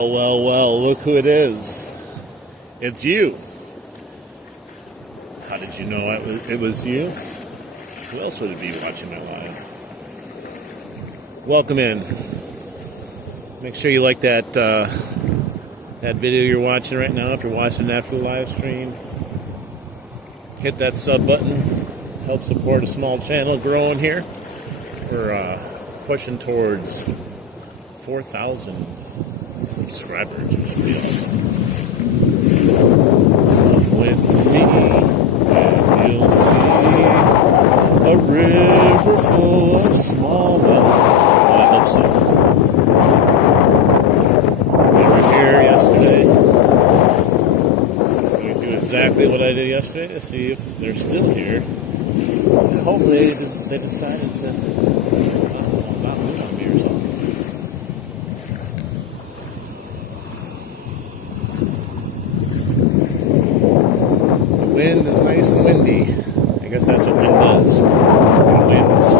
Well, look who it is. It's you. How did you know it was you? Who else would it be watching my live? Welcome in. Make sure you like that video you're watching right now. If you're watching after the live stream, hit that sub button. Help support a small channel growing here. We're pushing towards 4,000 subscribers, which would be awesome. With me, and you'll see a river full of smallmouth. I hope so. They were here yesterday. I'm going to do exactly what I did yesterday to see if they're still here. And hopefully they decided to not move on me or something. Wind is nice and windy. I guess that's what wind does. It winds.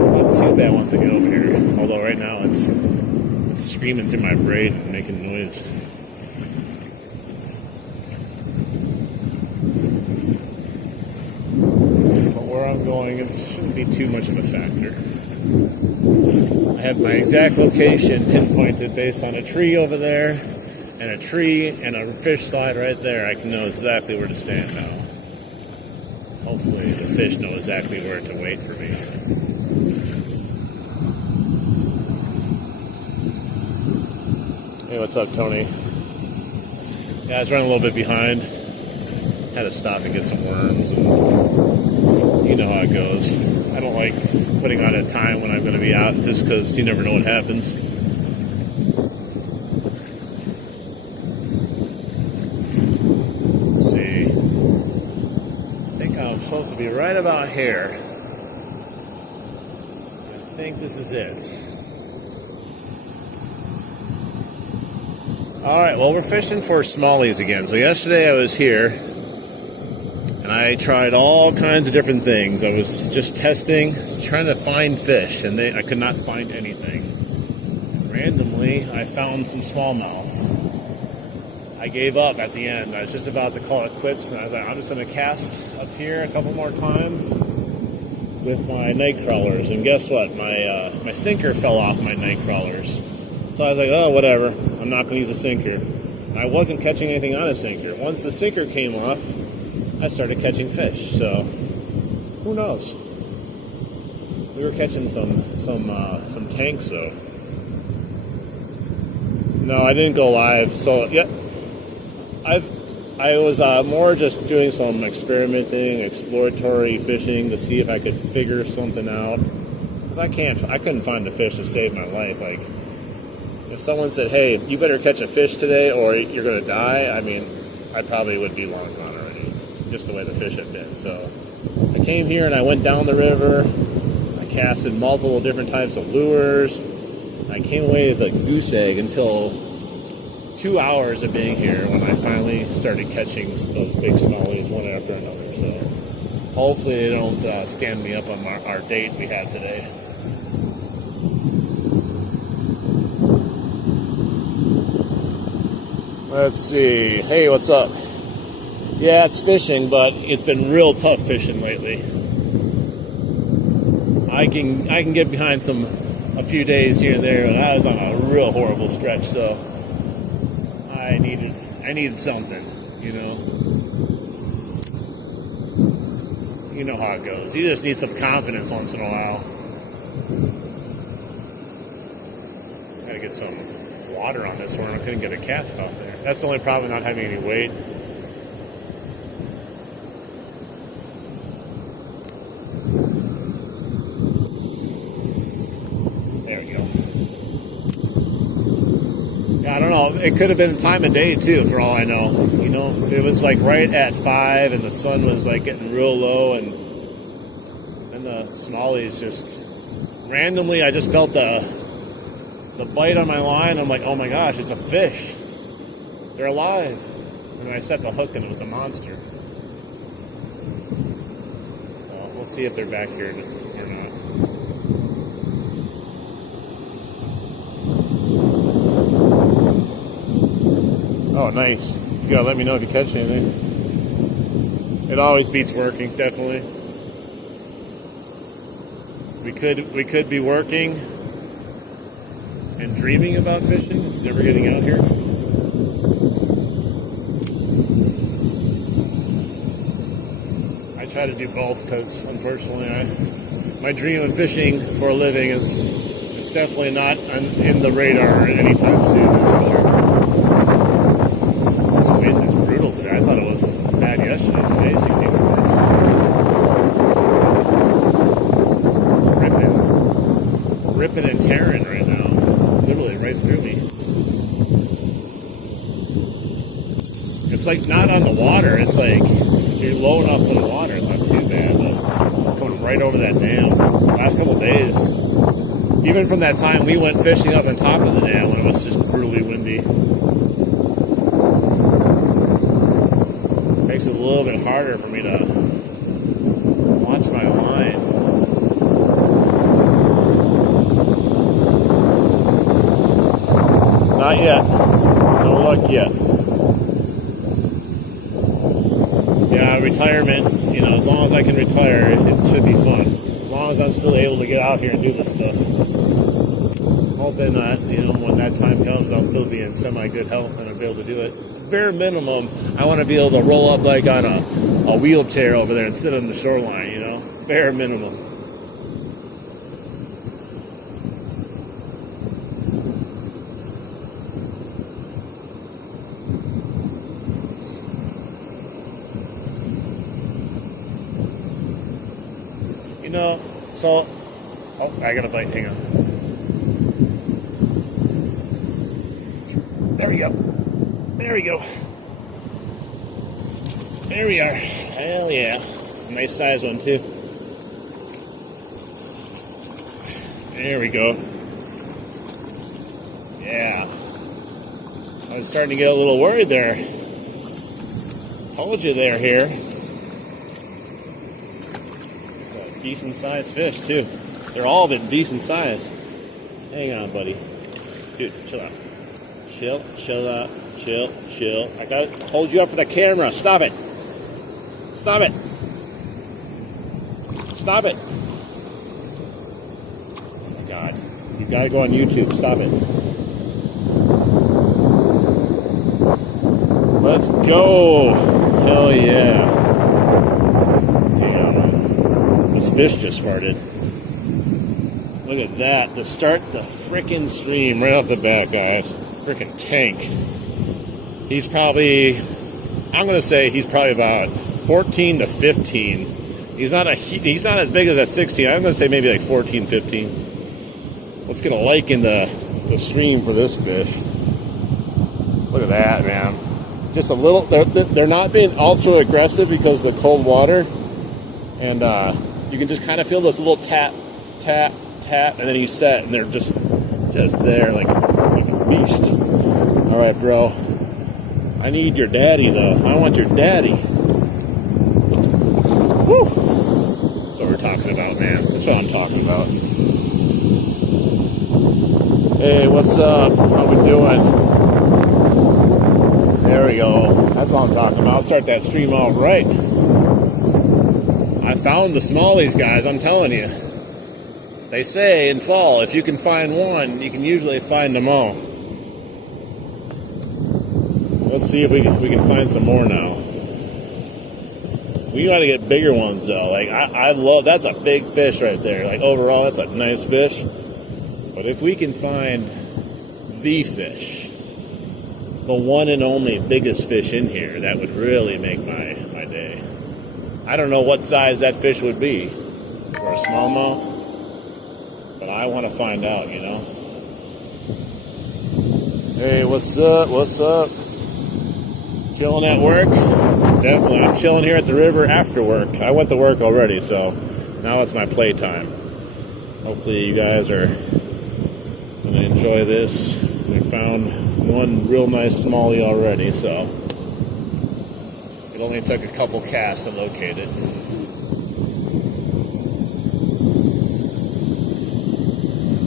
It's not too bad once I get over here. Although right now it's screaming through my brain and making noise. But where I'm going, it shouldn't be too much of a factor. I have my exact location pinpointed based on a tree over there. And a tree and a fish slide right there. I can know exactly where to stand now. Hopefully the fish know exactly where to wait for me. Hey, what's up, Tony? Yeah, I was running a little bit behind. Had to stop and get some worms. And you know how it goes. I don't like putting on a time when I'm going to be out just because you never know what happens. Supposed to be right about here. I think this is it. Alright, well, we're fishing for Smallies again. So yesterday I was here and I tried all kinds of different things. I was just testing, trying to find fish, and I could not find anything. Randomly, I found some smallmouth. I gave up at the end. I was just about to call it quits, and I was like, I'm just going to cast up here a couple more times with my night crawlers. And guess what? My sinker fell off my night crawlers. So I was like, oh, whatever. I'm not going to use a sinker. And I wasn't catching anything on a sinker. Once the sinker came off, I started catching fish. So who knows? We were catching some tanks though. No, I didn't go live. So yeah. I was more just doing some experimenting, exploratory fishing to see if I could figure something out. Because I couldn't find a fish to save my life. Like, if someone said, hey, you better catch a fish today or you're going to die, I mean, I probably would be long gone already, just the way the fish had been. So I came here and I went down the river. I casted multiple different types of lures. I came away with a goose egg until 2 hours of being here when I finally started catching those big smallies one after another. So hopefully they don't stand me up on our date we had today. Let's see. Hey, what's up? Yeah, it's fishing, but it's been real tough fishing lately. I can get behind a few days here and there, and I was on a real horrible stretch, so I needed something, you know. You know how it goes. You just need some confidence once in a while. Gotta get some water on this one. I couldn't get a cast off there. That's the only problem, not having any weight. There we go. I don't know. It could have been time of day too, for all I know. You know, it was like right at 5, and the sun was like getting real low, and then the smallies just randomly. I just felt the bite on my line. I'm like, oh my gosh, it's a fish. They're alive. And I set the hook, and it was a monster. So we'll see if they're back here or not. Oh, nice. You gotta let me know if you catch anything. It always beats working, definitely. We could be working and dreaming about fishing, just never getting out here. I try to do both because, unfortunately, my dream of fishing for a living is definitely not in the radar anytime soon, that's for sure. This wind is brutal today. I thought it was bad yesterday. Today seems even worse. It's ripping and tearing right now. Literally right through me. It's like not on the water. It's like you're low enough to the water. It's not too bad, but coming right over that dam. Last couple of days, even from that time we went fishing up on top of the dam when it was just brutally windy. Makes it a little bit harder for me to launch my line. Not yet. No luck yet. Yeah, retirement, as long as I can retire, it should be fun. As long as I'm still able to get out here and do this stuff. Hoping that, when that time comes, I'll still be in semi-good health and I'll be able to do it. Bare minimum, I want to be able to roll up like on a wheelchair over there and sit on the shoreline, Bare minimum. So, I got a bite, hang on. There we go. There we go. There we are. Hell yeah. It's a nice size one too. There we go. Yeah. I was starting to get a little worried there. Told you they're here. Decent sized fish too. They're all been decent size. Hang on, buddy. Dude, chill out. Chill out. Chill. I gotta hold you up for the camera. Stop it. Stop it. Stop it. Oh my God. You gotta go on YouTube. Stop it. Let's go. Hell yeah. This fish just farted. Look at that. To start the frickin' stream right off the bat, guys. Frickin' tank. He's probably, I'm going to say he's probably about 14 to 15. He's not as big as that 16. I'm going to say maybe like 14, 15. Let's get a like in the stream for this fish. Look at that, man. Just a little, they're not being ultra aggressive because of the cold water. And, you can just kind of feel this little tap, tap, tap, and then he's set, and they're just there like a beast. All right, bro. I need your daddy, though. I want your daddy. Woo! That's what we're talking about, man. That's what I'm talking about. Hey, what's up? How we doing? There we go. That's what I'm talking about. I'll start that stream off right. I found the Smallies, guys, I'm telling you. They say in fall, if you can find one, you can usually find them all. Let's see if we can find some more now. We gotta get bigger ones, though. Like, I love, that's a big fish right there. Like, overall, that's a nice fish. But if we can find the fish, the one and only biggest fish in here, that would really make my day. I don't know what size that fish would be for a smallmouth, but I want to find out, Hey, what's up? What's up? Chilling at work? Definitely. I'm chilling here at the river after work. I went to work already, so now it's my playtime. Hopefully you guys are going to enjoy this. We found one real nice smallie already, so it only took a couple casts to locate it.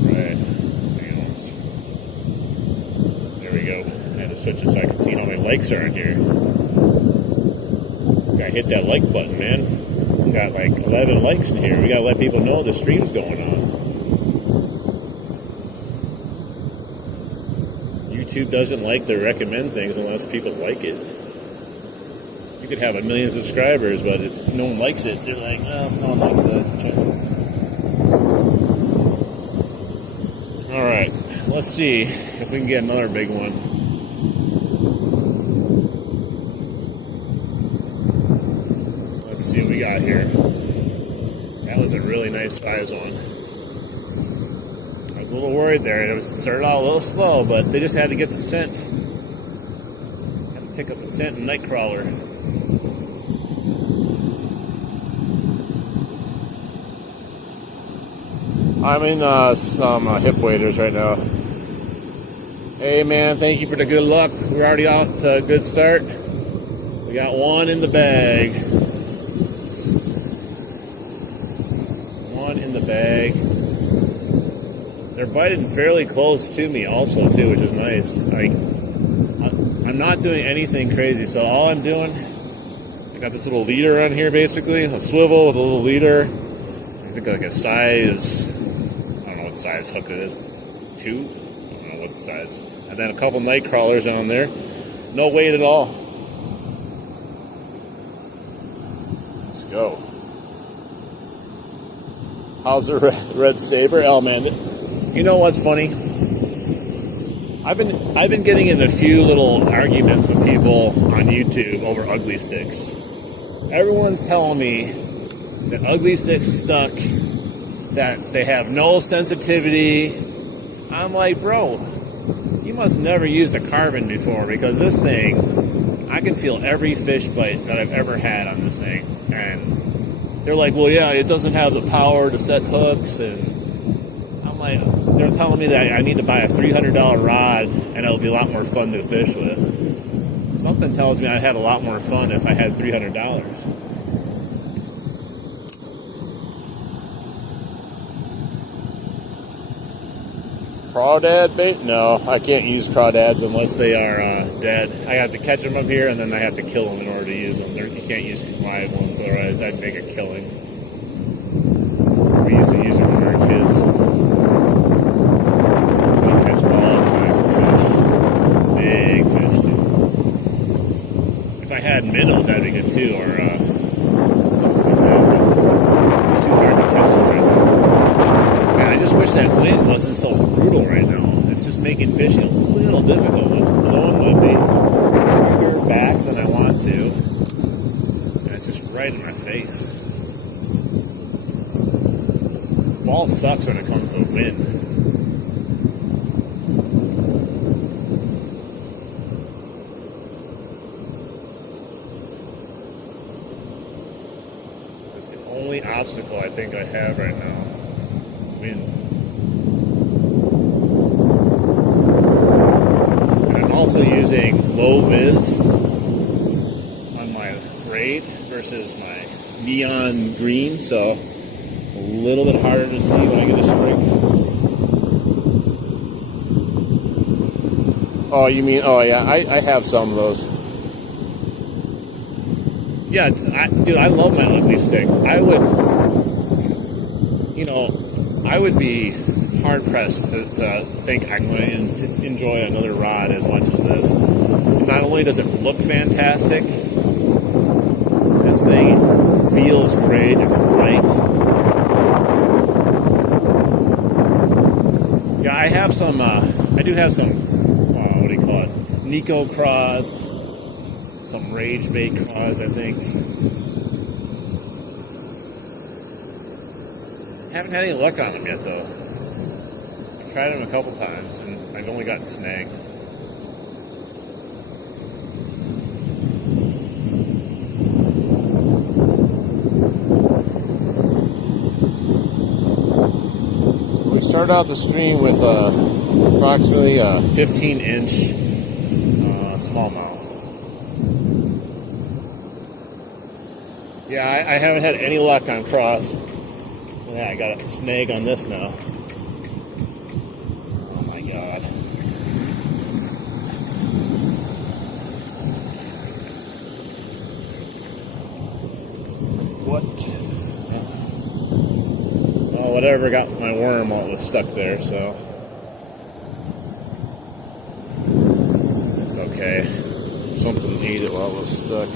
Right. There we go. I had to switch it so I can see how many likes are on here. Gotta hit that like button, man. We got like 11 likes in here. We gotta let people know the stream's going on. YouTube doesn't like to recommend things unless people like it. You could have 1 million subscribers, but if no one likes it, they're like, well, no one likes that channel. Alright, let's see if we can get another big one. Let's see what we got here. That was a really nice size one. I was a little worried there. It started out a little slow, but they just had to get the scent. Had to pick up the scent in Nightcrawler. I'm in some hip waders right now. Hey man, thank you for the good luck. We're already out to a good start. We got one in the bag. One in the bag. They're biting fairly close to me also too, which is nice. I'm not doing anything crazy, so all I'm doing, I got this little leader on here basically, a swivel with a little leader. I think like a size, I don't know what size hook it is, 2? I don't know what size. And then a couple night crawlers on there. No weight at all. Let's go. How's the red saber? Oh man, you know what's funny? I've been getting in a few little arguments with people on YouTube over ugly sticks. Everyone's telling me that ugly sticks stuck, that they have no sensitivity. I'm like, bro, you must never used a carbon before, because this thing, I can feel every fish bite that I've ever had on this thing. And they're like, well, yeah, it doesn't have the power to set hooks. And I'm like, they're telling me that I need to buy a $300 rod and it'll be a lot more fun to fish with. Something tells me I'd have a lot more fun if I had $300. Crawdad bait? No, I can't use crawdads unless they are dead. I have to catch them up here and then I have to kill them in order to use them. You can't use live ones, otherwise I'd make a killing. We used to use them when we were kids. We catch all kinds of fish. Big fish, too. If I had minnows, that'd be good too, or something like that. It's too hard to catch those right now. Man, I just wish that wind wasn't so brutal right now. It's just making fishing a little difficult. It's blowing my bait further back than I want to. And it's just right in my face. Fall sucks when it comes to wind. That's the only obstacle I think I have right now. Wind. And I'm also using low vis on my braid versus my neon green, so it's a little bit harder to see when I get a spring. Oh, you mean, oh yeah, I have some of those. Yeah, dude, I love my ugly stick. I would be hard-pressed to think I'm going to enjoy another rod as much as this. Not only does it look fantastic, this thing feels great, it's light. Yeah, I have some, I do have some, what do you call it, Nico craws, some rage bait craws, I think. Haven't had any luck on them yet, though. I've tried them a couple times, and I've only gotten snagged. We started out the stream with approximately a 15-inch smallmouth. Yeah, I haven't had any luck on craws. Yeah, I got a snag on this now. Oh my god. whatever got my worm while it was stuck there, so it's okay. Something ate it while it was stuck.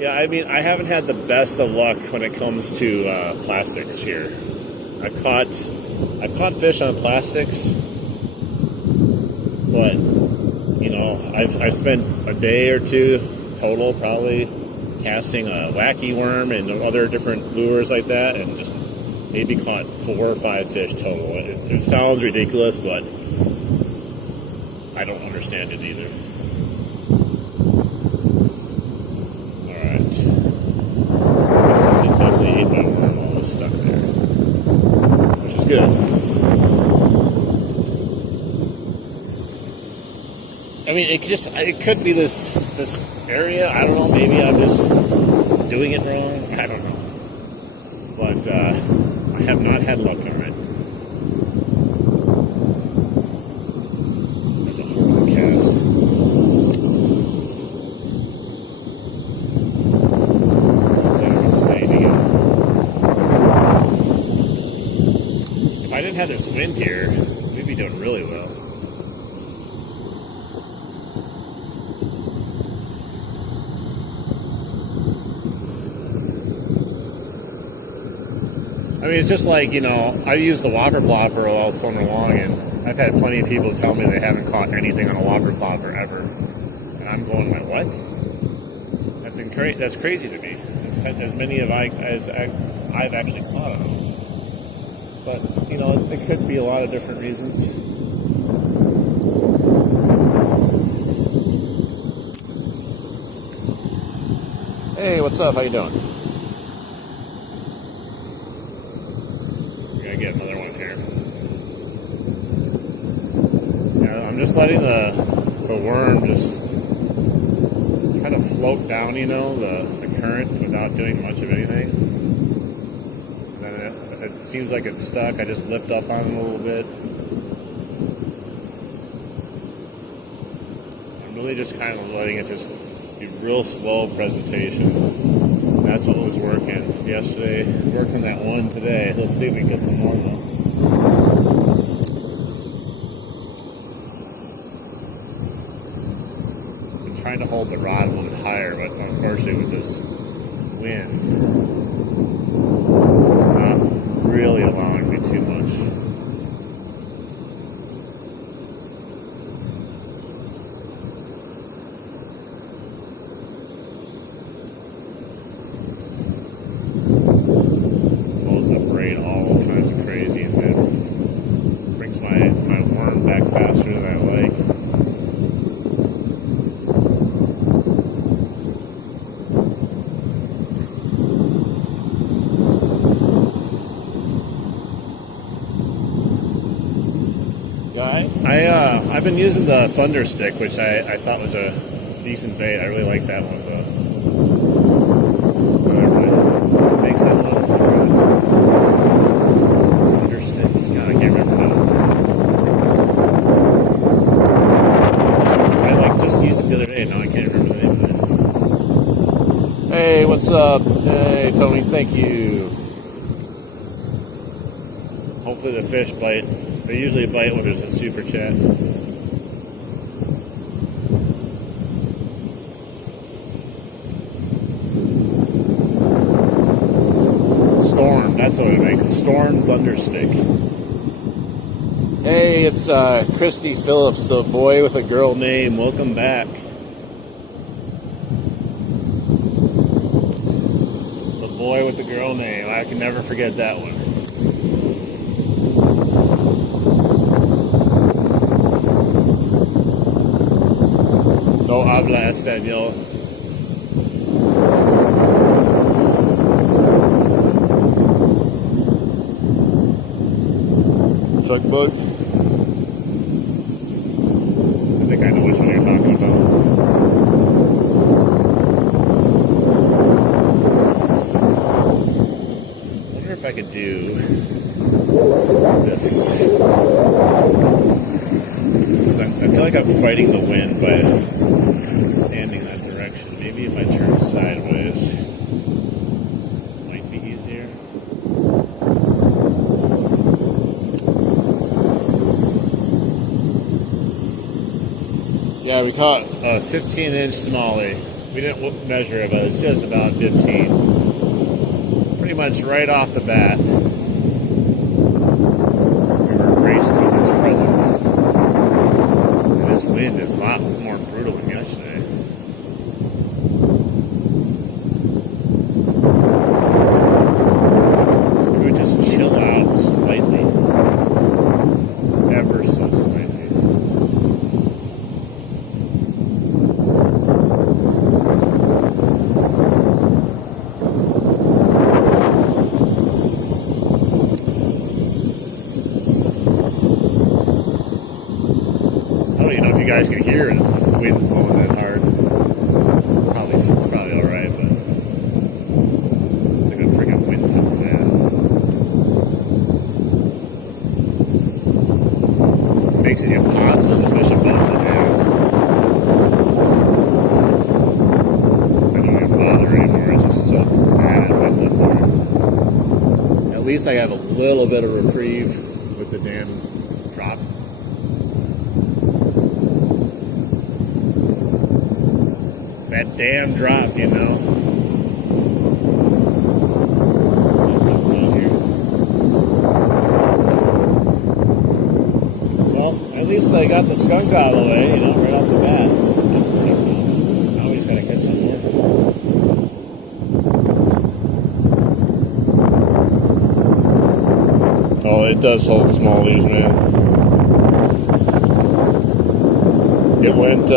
Yeah, I mean, I haven't had the best of luck when it comes to plastics here. I've caught fish on plastics, but you know, I've spent a day or two total probably casting a wacky worm and other different lures like that, and just maybe caught 4 or 5 fish total. It sounds ridiculous, but I don't understand it either. Alright. Something definitely ate my worm while it was stuck there, which is good. I mean, it could be this area. I don't know. Maybe I'm just doing it wrong. I don't know. But I have not had luck on it. There's a whole cast. Hopefully I don't stay again. If I didn't have this wind here, we'd be doing really well. I mean, it's just like, you know, I've used the whopper plopper all summer long, and I've had plenty of people tell me they haven't caught anything on a whopper plopper ever. And I'm going, like, what? That's crazy to me. As many as I've actually caught on them. But, you know, it could be a lot of different reasons. Hey, what's up? How you doing? Get another one here. Yeah, I'm just letting the worm just try to float down, you know, the current without doing much of anything. And then if it seems like it's stuck, I just lift up on it a little bit. I'm really just kind of letting it just be real slow presentation. That's what was working yesterday. Working that one today. Let's see if we can get some more though. I'm trying to hold the rod a little bit higher, but unfortunately with this wind, it's not really allowing me too much. Up braid all kinds of crazy, and then brings my worm back faster than I like. Yeah, I've been using the thunder stick, which I thought was a decent bait. I really like that one, but whatever. It makes that one. Sticks. God, I can't remember now. I just used it the other day. Now I can't remember the name of it. Hey, what's up? Hey, Tony, thank you. Hopefully the fish bite. They usually bite when there's a super chat. Storm, that's what it makes. Storm Thunder Stick. Hey, it's Christy Phillips, the boy with a girl name. Welcome back. The boy with the girl name. I can never forget that one. No habla español. Chuck bug. I think I know which one you're talking about. I wonder if I could do this. Because I feel like I'm fighting the wind by standing that direction. Maybe if I turn sideways, might be easier. Yeah, we caught a 15-inch smallie. We didn't measure it, but it's just about 15. Pretty much right off the bat. We were graced with its presence. And this wind is a lot more brutal than yesterday. We would just chill out slightly. Ever so slightly. You guys can hear it, the wind blowing that hard. It's probably alright, but it's like a freaking wind tunnel, man. It makes it impossible to fish above the dam. I don't even bother anymore, it's just so bad wind up there. At least I have a little bit of reprieve with the dam drop. That damn drop, you know. Well, at least I got the skunk out of the way, you know, right off the bat. That's pretty cool. Now we just gotta catch some more. Oh, it does hold smallies, man. It went,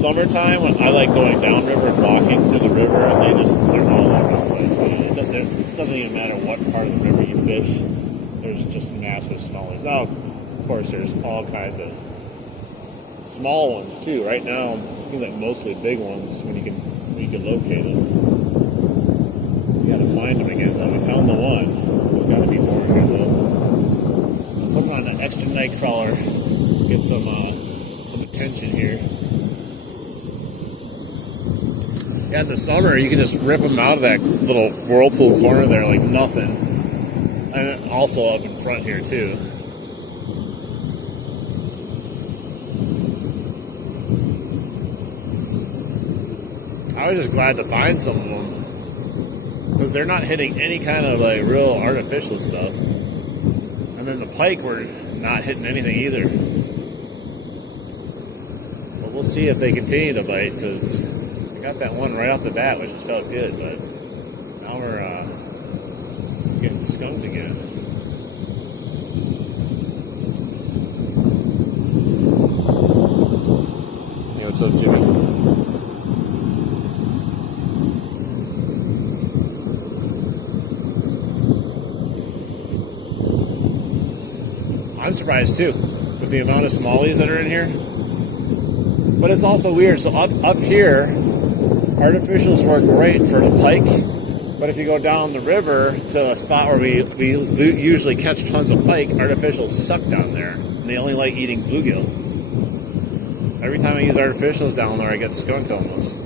summertime, when I like going downriver and walking through the river, and they're all over the place. It doesn't even matter what part of the river you fish, there's just massive smallies. Now, of course, there's all kinds of small ones too. Right now, it seems like mostly big ones when you can locate them. You gotta find them again though. We found the one. There's gotta be more here though. I'm putting on an extra night crawler, get some attention here. Yeah, in the summer, you can just rip them out of that little whirlpool corner there like nothing. And also up in front here, too. I was just glad to find some of them. Because they're not hitting any kind of like real artificial stuff. And then the pike were not hitting anything either. But we'll see if they continue to bite, because got that one right off the bat, which just felt good, but now we're getting skunked again. Hey, what's up, Jimmy? I'm surprised too, with the amount of smallies that are in here. But it's also weird. So up here, artificials work great for the pike, but if you go down the river to a spot where we usually catch tons of pike, artificials suck down there, and they only like eating bluegill. Every time I use artificials down there, I get skunked almost.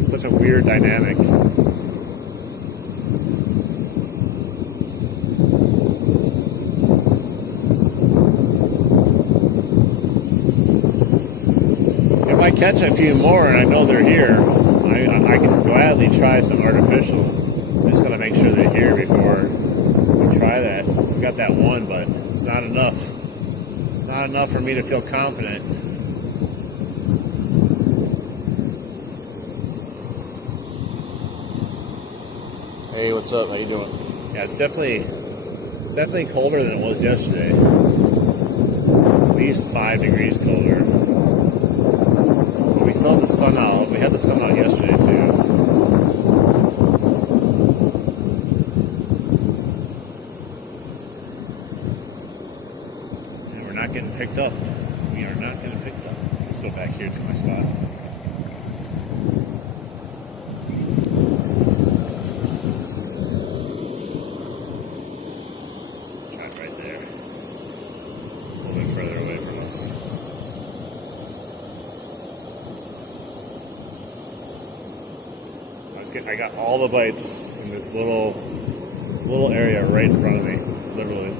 It's such a weird dynamic. If I catch a few more and I know they're here, I can gladly try some artificial. I'm just going to make sure they're here before we try that. We got that one, but it's not enough. It's not enough for me to feel confident. Hey, what's up? How you doing? Yeah, it's definitely colder than it was yesterday. At least 5 degrees colder. But we still have the sun out. We had the sun out yesterday too. And we're not getting picked up. We are not getting picked up. Let's go back here to my spot. Further away from us. I got all the bites in this little area right in front of me, literally.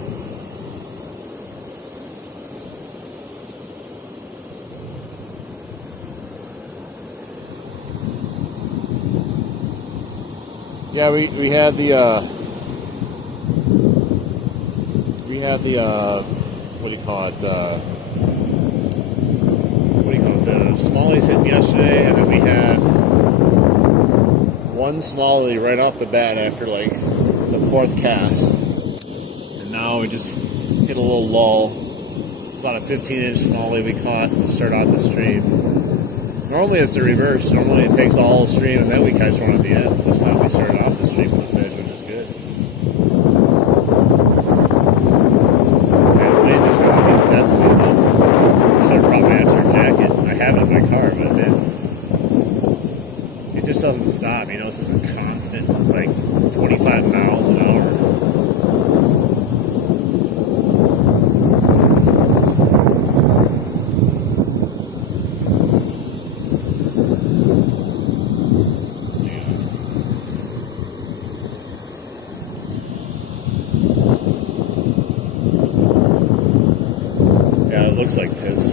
Yeah, we had the what do you call it? The Smallies hitting yesterday, and then we had one Smallie right off the bat after like the fourth cast, and now we just hit a little lull. It's about a 15-inch Smallie we caught to start out the stream. Normally it's the reverse. Normally it takes all the stream and then we catch one at the end. This time we started off the stream with a fish, which is good. And the wind is going to be deathly enough. I should have brought my extra jacket. I have it in my car, but it just doesn't stop. You know, this isn't constant, like 25 miles an hour. It looks like piss.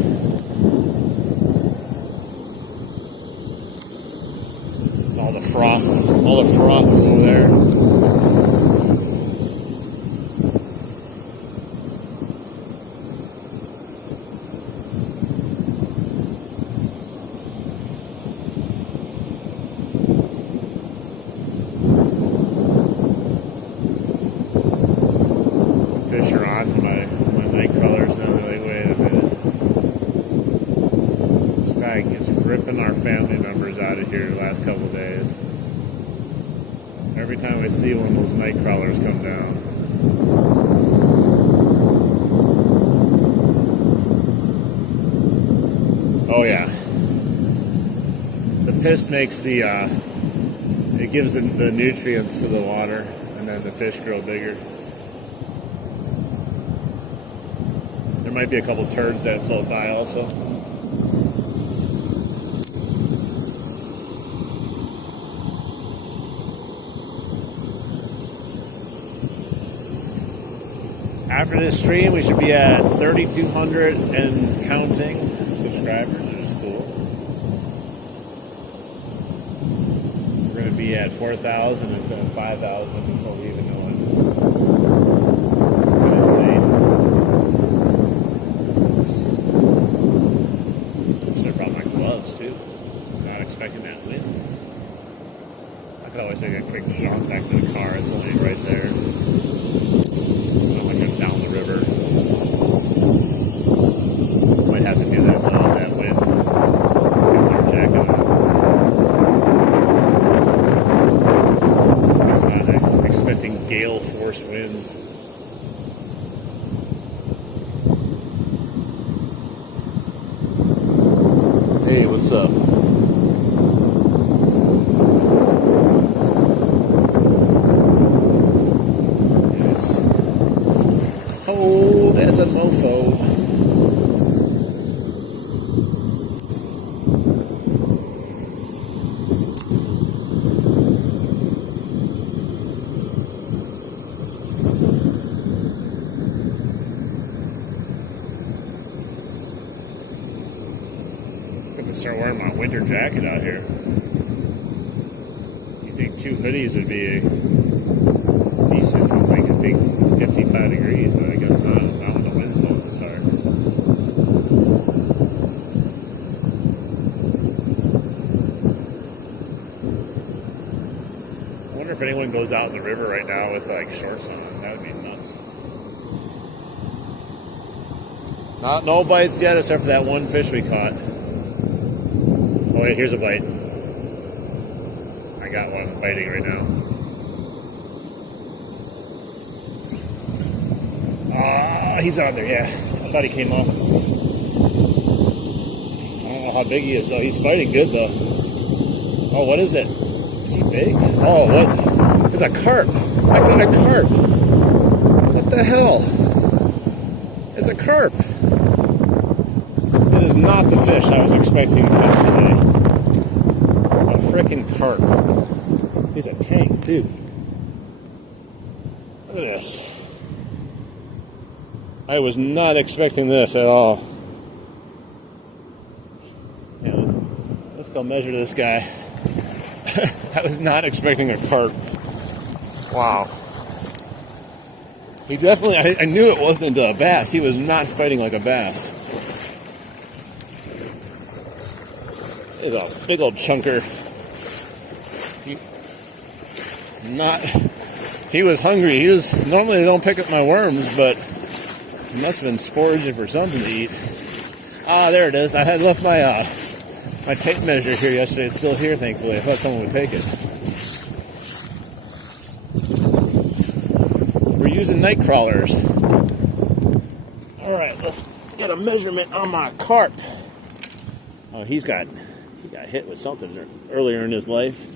It's all the froth from over there. The fish are on to my night crawlers now. It's ripping our family members out of here the last couple of days. Every time I see one of those night crawlers come down. Oh yeah. The piss makes it gives the nutrients to the water, and then the fish grow bigger. There might be a couple turds that float by also. After this stream, we should be at 3,200 and counting subscribers, which is cool. We're going to be at 4,000 and 5,000 before we even know it. Kind of insane. Should have brought my gloves too. It's not expecting that wind. I could always make a quick jaunt back to the car. It's only right there. It's not like I'm down the river. Might have to do that to all that wind. Get my jacket on. It's not expecting gale force winds. Hey, what's up? Cold as a mofo. I'm gonna start wearing my winter jacket out here. You think 2 hoodies would be decent, like a big 55 degrees, but I guess not. Not when the wind's blowing this hard. I wonder if anyone goes out in the river right now with like shorts on. That would be nuts. No bites yet, except for that one fish we caught. Oh wait, here's a bite. I got one biting right now. He's on there, yeah. I thought he came off. I don't know how big he is, though. He's fighting good, though. Oh, what is it? Is he big? Oh, what? It's a carp. I caught a carp. What the hell? It's a carp. It is not the fish I was expecting to catch today. A frickin' carp. He's a tank too. Look at this. I was not expecting this at all. Yeah, let's go measure this guy. I was not expecting a carp. Wow. He definitely, I knew it wasn't a bass. He was not fighting like a bass. He's a big old chunker. He was hungry. Normally they don't pick up my worms, but he must have been foraging for something to eat. Ah, there it is. I had left my tape measure here yesterday. It's still here, thankfully. I thought someone would take it. We're using night crawlers. All right, let's get a measurement on my carp. Oh, he got hit with something earlier in his life.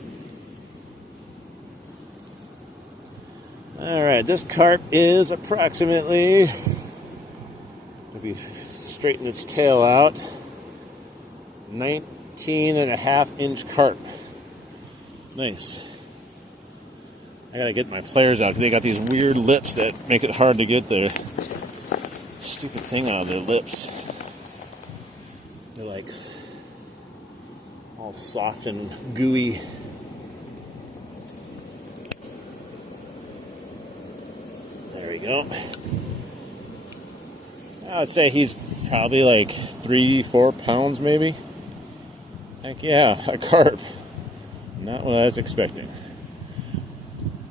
All right, this carp is approximately, if you straighten its tail out, 19.5-inch carp. Nice. I gotta get my pliers out because they got these weird lips that make it hard to get the stupid thing out of their lips. They're like all soft and gooey. There we go. I would say he's probably like 3-4 pounds maybe. Heck yeah, a carp. Not what I was expecting.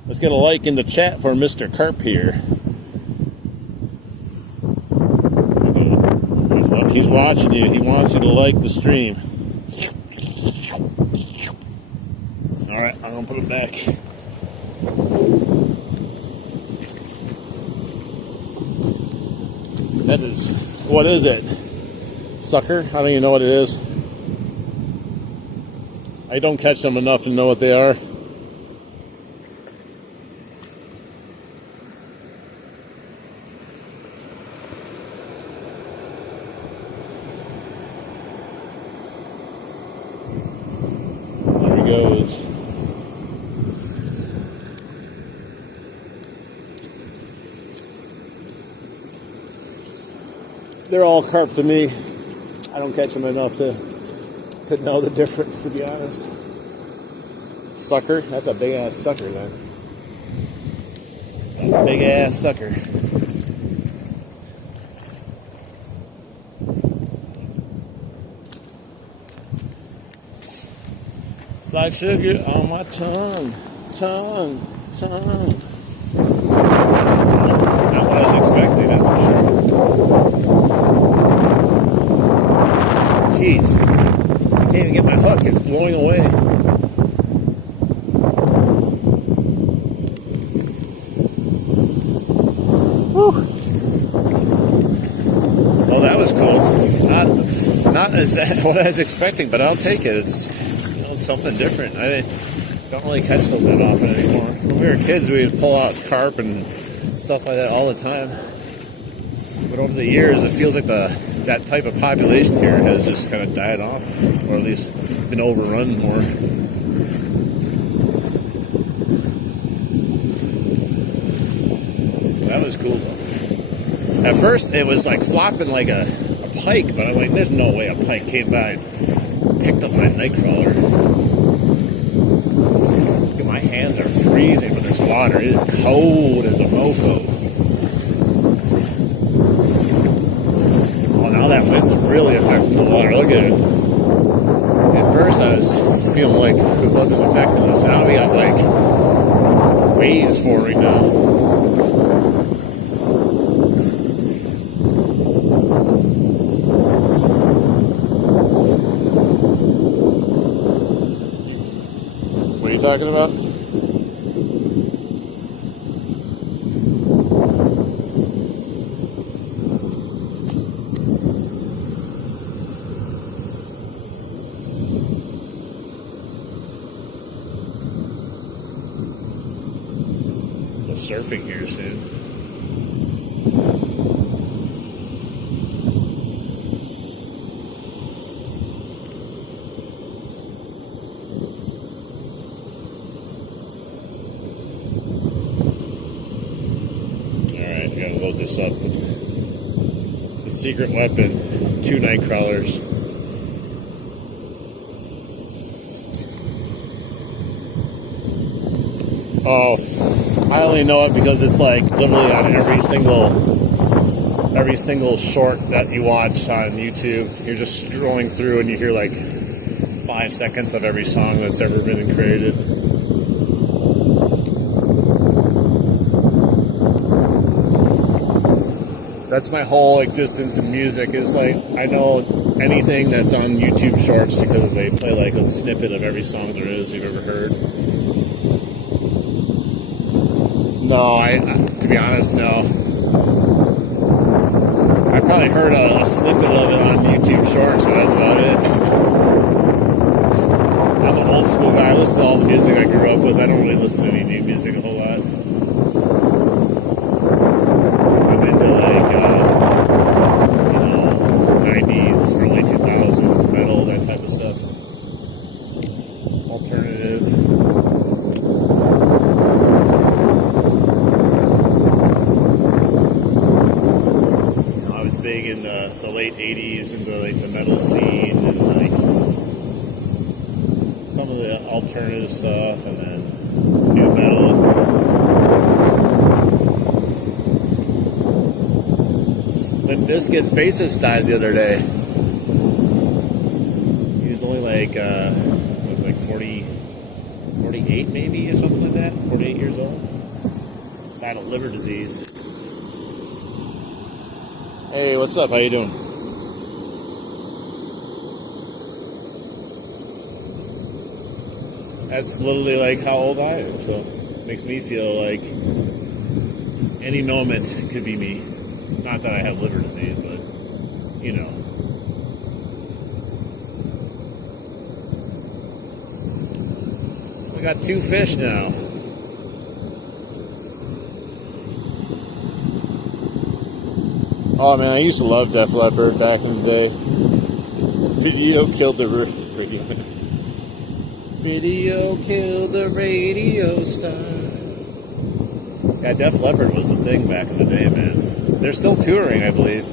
Let's get a like in the chat for Mr. Carp here. He's watching you. He wants you to like the stream. Alright, I'm going to put it back. That is, what is it? Sucker? I don't even know what it is. I don't catch them enough to know what they are. There he goes. They're all carp to me. I don't catch them enough to know the difference, to be honest. Sucker? That's a big ass sucker then. Big ass sucker. Like sugar on my tongue. Not what I was expecting, that's for sure. Jeez. I can't even get my hook. It's blowing away. Whew. Well, that was cool. Not as what I was expecting, but I'll take it. It's something different. I don't really catch those that often anymore. When we were kids, we would pull out carp and stuff like that all the time. But over the years, it feels like that type of population here has just kind of died off, or at least been overrun more. That was cool though. At first, it was like flopping like a pike, but I'm like, there's no way a pike came by and picked up my night crawler. My hands are freezing with this water. It is cold as a mofo. Oh, now that wind's really affecting the water. Look at it. At first I was feeling like it wasn't affecting us. Now we got like waves forming now. What are you talking about? Surfing here soon. gotta load this up with the secret weapon, 2 night crawlers. Oh, I only know it because it's like literally on every single short that you watch on YouTube. You're just scrolling through and you hear like 5 seconds of every song that's ever been created. That's my whole existence in music. Is like I know anything that's on YouTube Shorts because they play like a snippet of every song there is you've ever heard. No, to be honest, no. I probably heard a snippet of it on YouTube Shorts, but that's about it. I'm an old school guy. I listen to all the music I grew up with. I don't really listen to any new music a whole lot. I'm into like, 90s, early 2000s, metal, that type of stuff. Alternative. Big in the late 80s into like the metal scene and like some of the alternative stuff and then new metal. Limp Bizkit's bassist died the other day. He was only like 48 maybe or something like that. 48 years old. Died of liver disease. Hey, what's up? How you doing? That's literally like how old I am, so it makes me feel like any moment could be me. Not that I have liver disease, but you know. We got 2 fish now. Oh man, I used to love Def Leppard back in the day. Video killed the radio. Video killed the radio star. Yeah, Def Leppard was the thing back in the day, man. They're still touring, I believe.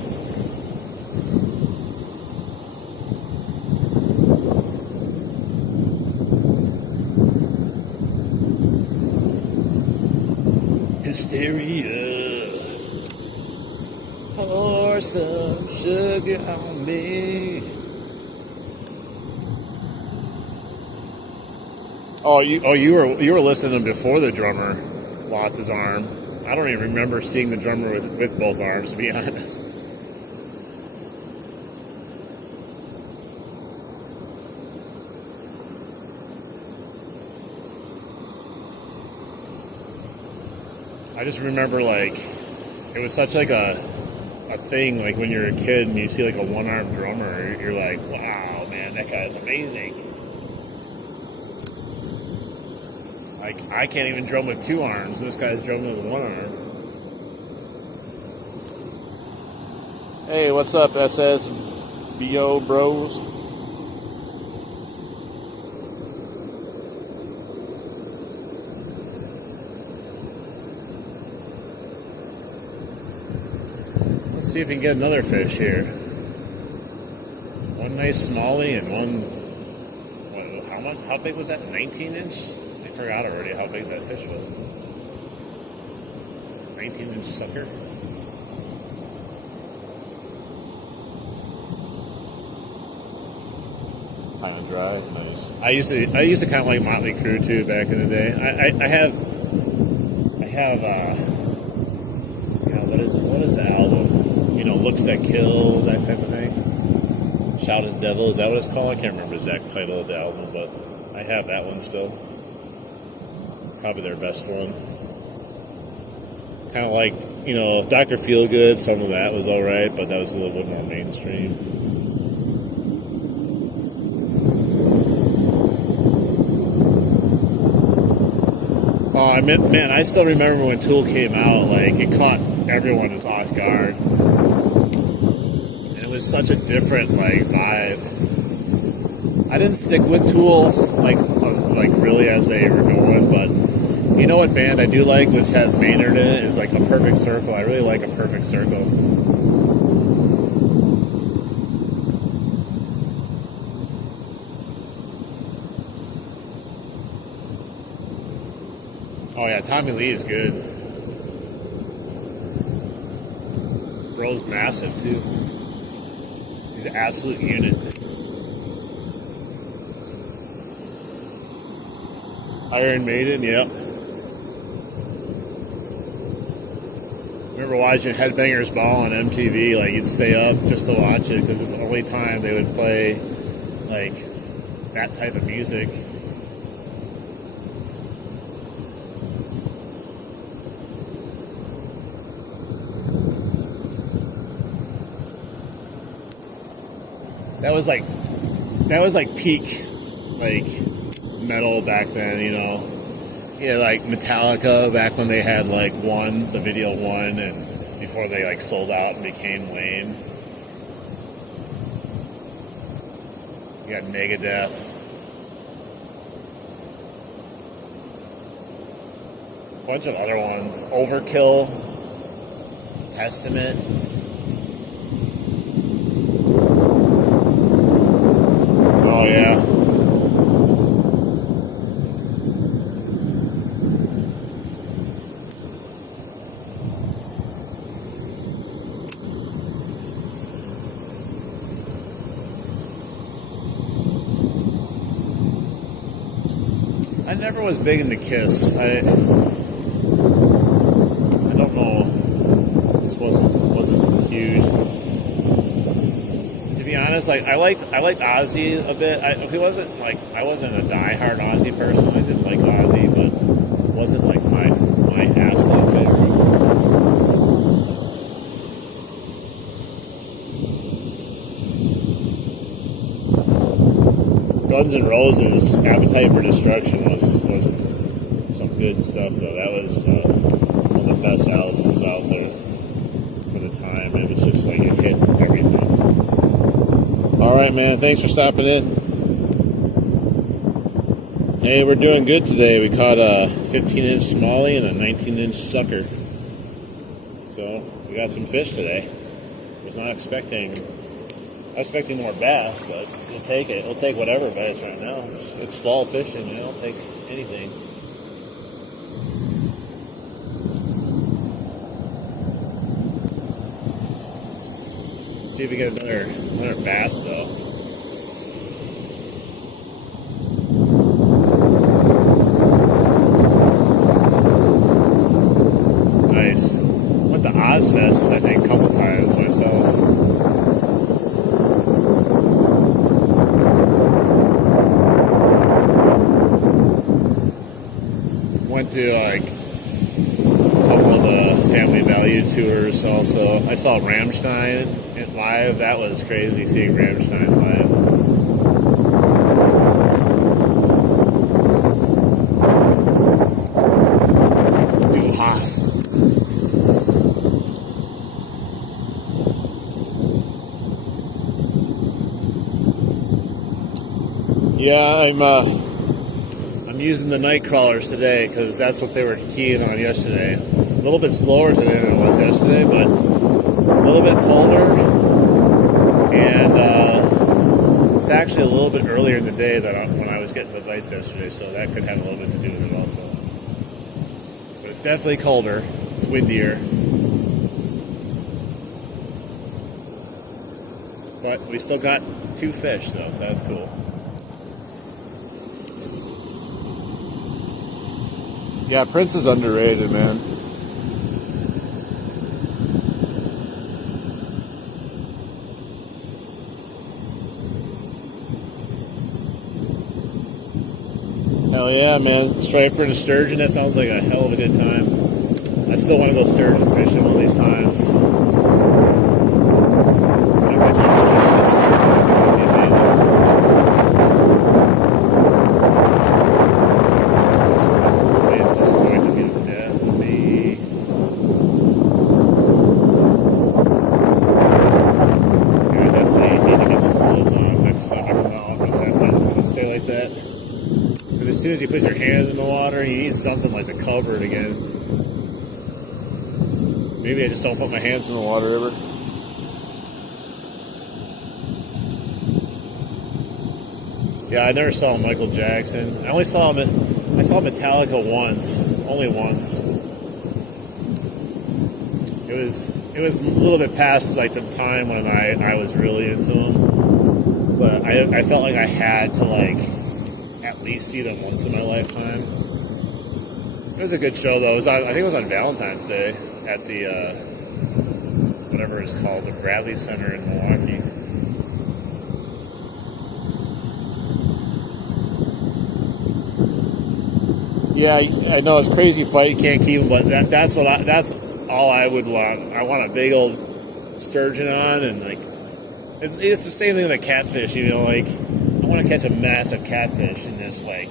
Hysteria. Pour some sugar on me. Oh, you were listening before the drummer lost his arm. I don't even remember seeing the drummer with both arms, to be honest. I just remember like it was such like a thing, like when you're a kid and you see like a one-armed drummer, you're like, wow, man, that guy's amazing. Like, I can't even drum with 2 arms, and this guy's drumming with 1 arm. Hey, what's up, SSBO bros? Let's see if we can get another fish here. One nice smallie and one. How big was that? 19-inch? I forgot already how big that fish was. 19-inch sucker. High and dry, nice. I used to kind of like Motley Crue too back in the day. I have. God, what is the album? Looks That Kill, that type of thing. Shouted Devil, is that what it's called? I can't remember the exact title of the album, but I have that one still. Probably their best one. Kind of like, Dr. Feelgood, some of that was alright, but that was a little bit more mainstream. Oh, man, I still remember when Tool came out, like, it caught everyone was off guard. It was such a different, like, vibe. I didn't stick with Tool, like really as they were going, but You know what band I do like, which has Maynard in it, is like A Perfect Circle. I really like A Perfect Circle. Oh yeah, Tommy Lee is good. Bro's massive too. He's an absolute unit. Iron Maiden, yep. Remember watching Headbangers Ball on MTV? Like, you'd stay up just to watch it because it's the only time they would play like that type of music. That was like peak like metal back then, you know. Yeah, like Metallica back when they had like One, the video One, and before they like sold out and became lame. You got Megadeth. A bunch of other ones. Overkill. Testament. Oh yeah. I never was big into Kiss. I don't know. Just wasn't huge. To be honest, like I liked Ozzy a bit. I wasn't a diehard Ozzy person. I did like Ozzy, but it wasn't like my absolute favorite. Guns N' Roses' Appetite for Destruction was some good stuff, though. That was one of the best albums out there for the time. It was just like it hit everything. All right, man. Thanks for stopping in. Hey, we're doing good today. We caught a 15-inch smallie and a 19-inch sucker. So we got some fish today. Was not expecting more bass, but we'll take it. We'll take whatever bass right now. It's fall fishing, man. I'll take anything. Let's see if we get another bass, though. Nice. Went to Ozfest, I think, a couple times myself. Went to like a couple of the Family Value tours also. I saw Rammstein live. That was crazy seeing Rammstein live. Du hast. Yeah, I'm using the night crawlers today because that's what they were keying on yesterday. A little bit slower today than it was yesterday, but a little bit colder, and it's actually a little bit earlier in the day than when I was getting the bites yesterday, so that could have a little bit to do with it also. But it's definitely colder. It's windier. But we still got 2 fish, though, so that's cool. Yeah, Prince is underrated, man. Hell yeah, man. Striper and a sturgeon, that sounds like a hell of a good time. I still want to go sturgeon fishing one of these times. I bet you 6-foot sturgeon would be amazing. soon as you put your hands in the water, you need something like to cover it again. Maybe I just don't put my hands in the water ever. Yeah, I never saw Michael Jackson. I saw Metallica once, only once. It was a little bit past like the time when I was really into them, but I felt like I had to like at least see them once in my lifetime. It was a good show though. I think it was on Valentine's Day at the whatever it's called, the Bradley Center in Milwaukee. Yeah, I know it's a crazy fight. You can't keep them, but that's all I would want. I want a big old sturgeon on, and like it's the same thing with a catfish. You know, like I want to catch a massive catfish and just like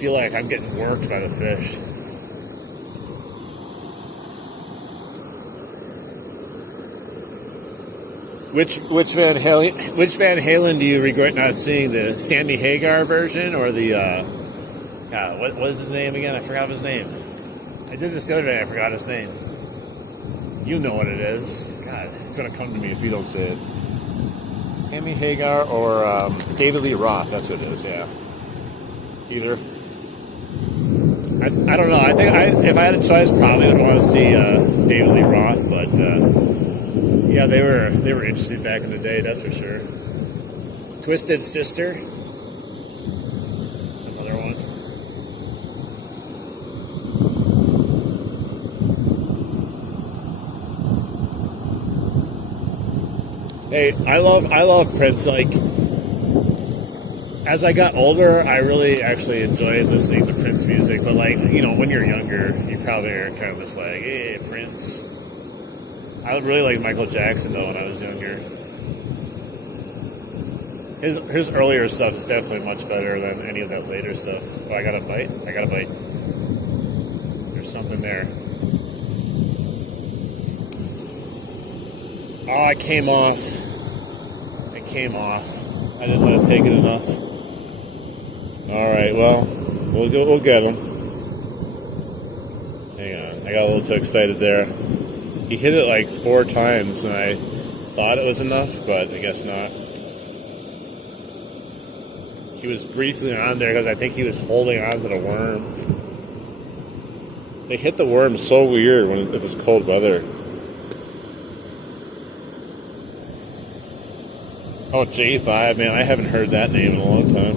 feel like I'm getting worked by the fish. Which Van Halen do you regret not seeing? The Sammy Hagar version or the what is his name again? I forgot his name. I did this the other day. I forgot his name. You know what it is. God, it's gonna come to me if you don't say it. Sammy Hagar or David Lee Roth. That's what it is. Yeah. Either. I don't know. I think if I had a choice, probably would want to see David Lee Roth. But yeah, they were interesting back in the day. That's for sure. Twisted Sister. Another one. Hey, I love Prince. Like, as I got older, I really actually enjoyed listening to Prince music. But like, you know, when you're younger, you probably are kind of just like, hey, Prince. I really liked Michael Jackson though when I was younger. His earlier stuff is definitely much better than any of that later stuff. Oh, I got a bite. There's something there. Oh, I came off. I didn't let it take it enough. All right, well, we'll get him. Hang on, I got a little too excited there. He hit it like 4 times, and I thought it was enough, but I guess not. He was briefly on there because I think he was holding on to the worm. They hit the worm so weird when it was cold weather. Oh, J5, man, I haven't heard that name in a long time.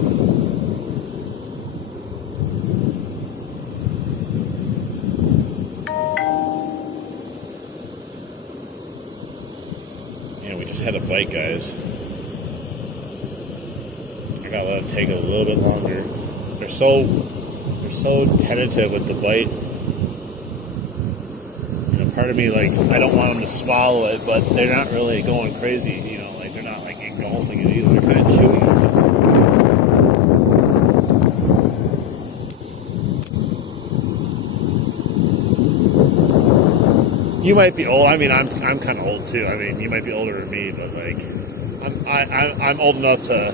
Yeah, we just had a bite, guys. I gotta let it take a little bit longer. They're so tentative with the bite. You know, part of me, like, I don't want them to swallow it, but they're not really going crazy, you know. They're not like engulfing it either. They're kind of chewing it. You might be old. I mean, I'm kind of old too. I mean, you might be older than me, but like, I'm old enough to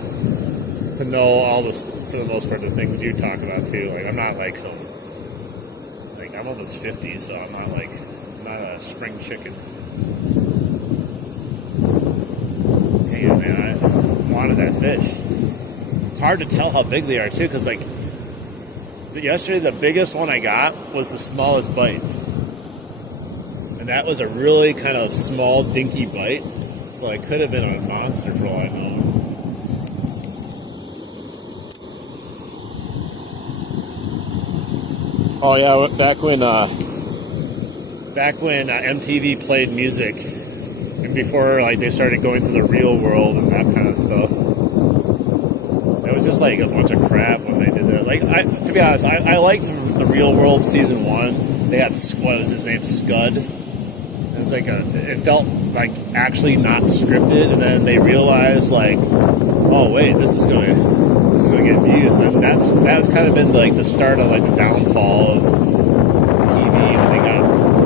know all this for the most part. The things you talk about too. Like, I'm not like some. Like, I'm almost 50, so I'm not a spring chicken. Man, I wanted that fish. It's hard to tell how big they are too, because like yesterday the biggest one I got was the smallest bite, and that was a really kind of small dinky bite, so it could have been a monster for all I know. Oh yeah, back when MTV played music. And before, like, they started going to the real world and that kind of stuff. It was just like a bunch of crap when they did that. Like, to be honest, I liked the Real World season 1. They had, what was his name, Scud. It was like it felt like actually not scripted, and then they realized like, oh wait, this is gonna get views. And then that's kind of been like the start of like the downfall of TV when they got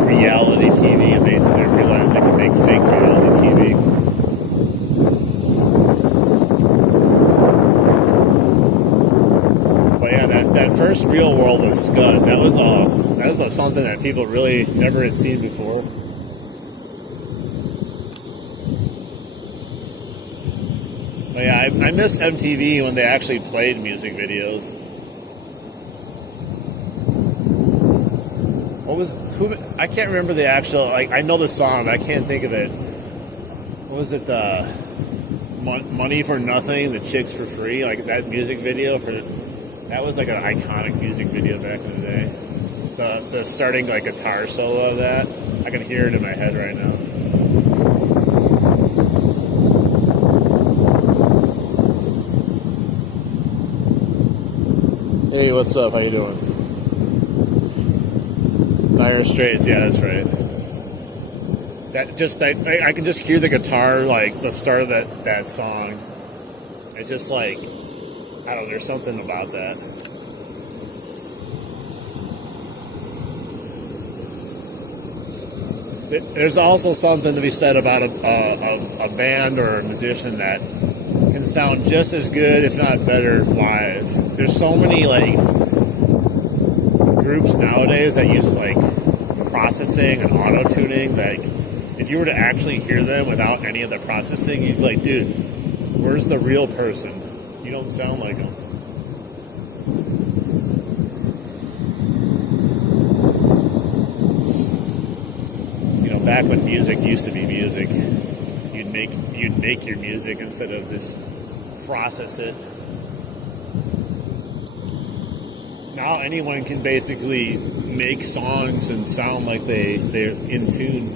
reality TV and they realized they could make fake reality TV. first real world was Scud. That was something that people really never had seen before. But yeah, I miss MTV when they actually played music videos. I can't remember the actual, like, I know the song, but I can't think of it. What was it, Money for Nothing, The Chicks for Free, like that music video that was like an iconic music video back in the day. The starting like guitar solo of that, I can hear it in my head right now. Hey, what's up? How you doing? Dire Straits, yeah, that's right. That just I can just hear the guitar, like the start of that song. It's just like, I don't know, there's something about that. There's also something to be said about a band or a musician that can sound just as good, if not better, live. There's so many like groups nowadays that use like processing and auto-tuning, like if you were to actually hear them without any of the processing, you'd be like, dude, where's the real person? You don't sound like them. You know, back when music used to be music, you'd make your music instead of just process it. Now anyone can basically make songs and sound like they're in tune.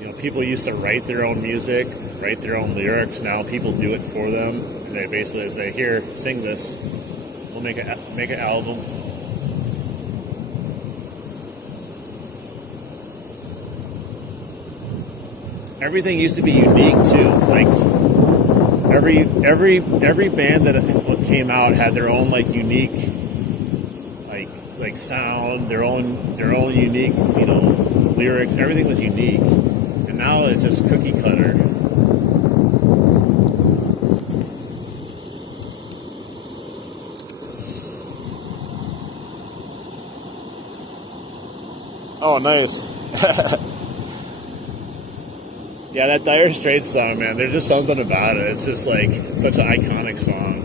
You know, people used to write their own music, write their own lyrics. Now people do it for them. And they basically say, "Here, sing this. We'll make an album." Everything used to be unique too. Like every band that came out had their own like unique like sound, their own unique, you know, lyrics. Everything was unique, and now it's just cookie cutter. Oh, nice. Yeah, that Dire Straits song, man, there's just something about it. It's just like, it's such an iconic song.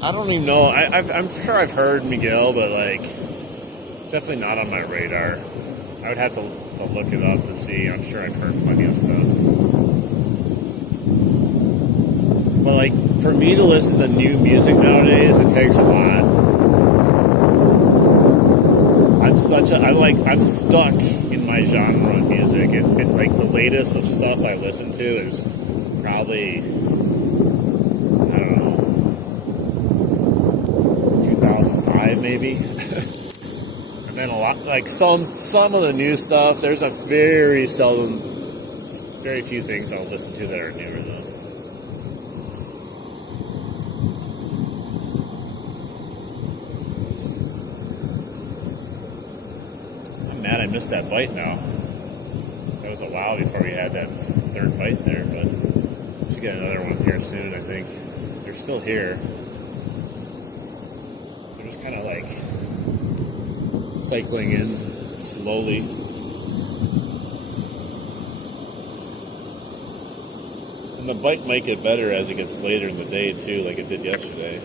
I don't even know. I'm sure I've heard Miguel, but like, it's definitely not on my radar. I would have to look it up to see. I'm sure I've heard plenty of stuff. But like, for me to listen to new music nowadays, it takes a lot. I'm stuck in my genre of music. It like the latest of stuff I listen to is probably, I don't know, 2005 maybe. And then a lot, like some of the new stuff, there's a very few things I'll listen to that are newer though. I missed that bite now. That was a while before we had that third bite there, but we should get another one here soon, I think. They're still here. They're just kind of like cycling in slowly. And the bite might get better as it gets later in the day too, like it did yesterday.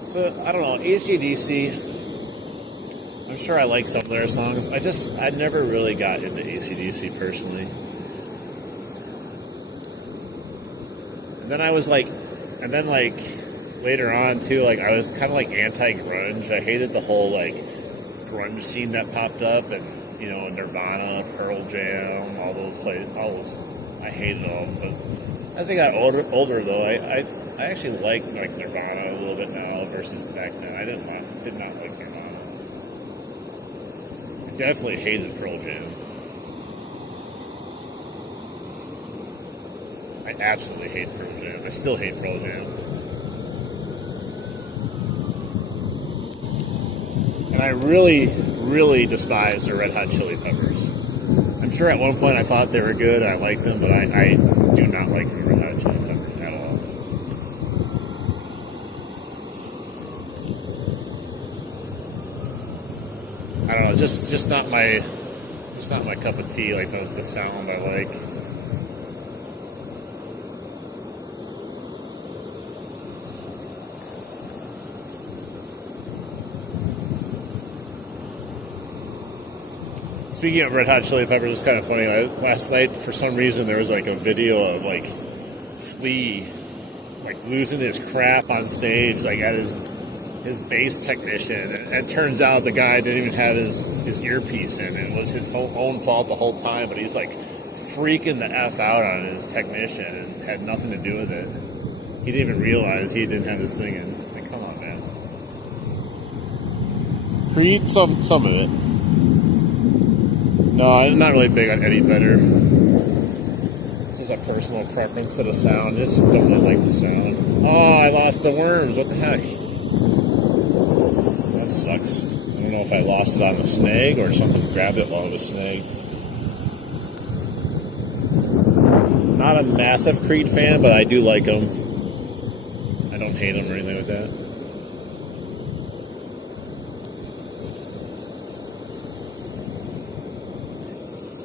So, I don't know, AC/DC, I'm sure I like some of their songs. I never really got into AC/DC personally. And then later on too, like I was kind of like anti-grunge. I hated the whole like grunge scene that popped up, and you know, Nirvana, Pearl Jam, all those, I hated them. But as I got older though, I actually like Nirvana a little bit now versus back then. I did not like Nirvana. definitely hated Pearl Jam. I absolutely hate Pearl Jam. I still hate Pearl Jam. And I really, really despise the Red Hot Chili Peppers. I'm sure at one point I thought they were good and I liked them, but I do not like the Red Hot Chili Peppers at all. I don't know, just not my cup of tea. Like the sound I like. Speaking of Red Hot Chili Peppers, it's kind of funny. Last night, for some reason, there was like a video of like Flea like losing his crap on stage, like at his bass technician. And it turns out the guy didn't even have his earpiece in. It was his own fault the whole time, but he's like freaking the F out on his technician and had nothing to do with it. He didn't even realize he didn't have his thing in. Like, come on, man. Create some of it. No, I'm not really big on Eddie Vedder. It's just a personal preference to the sound. I just don't really like the sound. Oh, I lost the worms. What the heck? That sucks. I don't know if I lost it on the snag or something grabbed it while it was snagged. Not a massive Creed fan, but I do like them. I don't hate them or anything like that.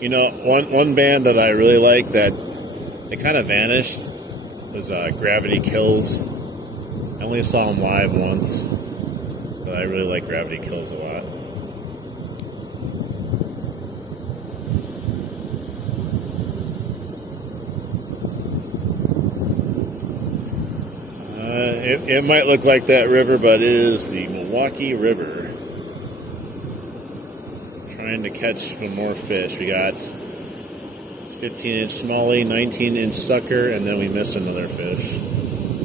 You know, one band that I really like that they kind of vanished was Gravity Kills. I only saw them live once, but I really like Gravity Kills a lot. It might look like that river, but it is the Milwaukee River. Trying to catch some more fish. We got 15-inch smallie, 19-inch sucker, and then we missed another fish.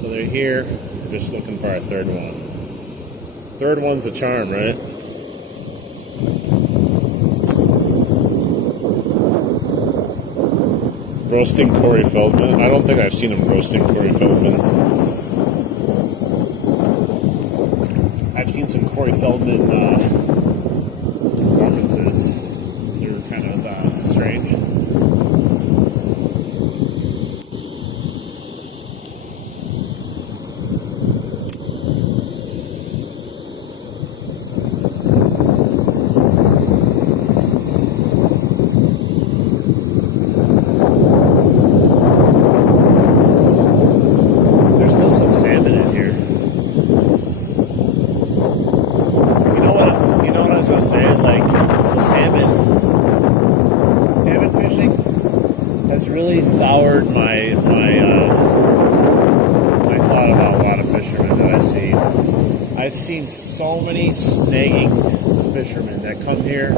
So they're here. We're just looking for our third one. Third one's the charm, right? Roasting Corey Feldman. I don't think I've seen him roasting Corey Feldman. I've seen some Corey Feldman performances. They're kind of strange. There's still some salmon in here. You know what I was going to say is like, so salmon fishing has really soured my thought about a lot of fishermen that I see. I've seen so many snagging fishermen that come here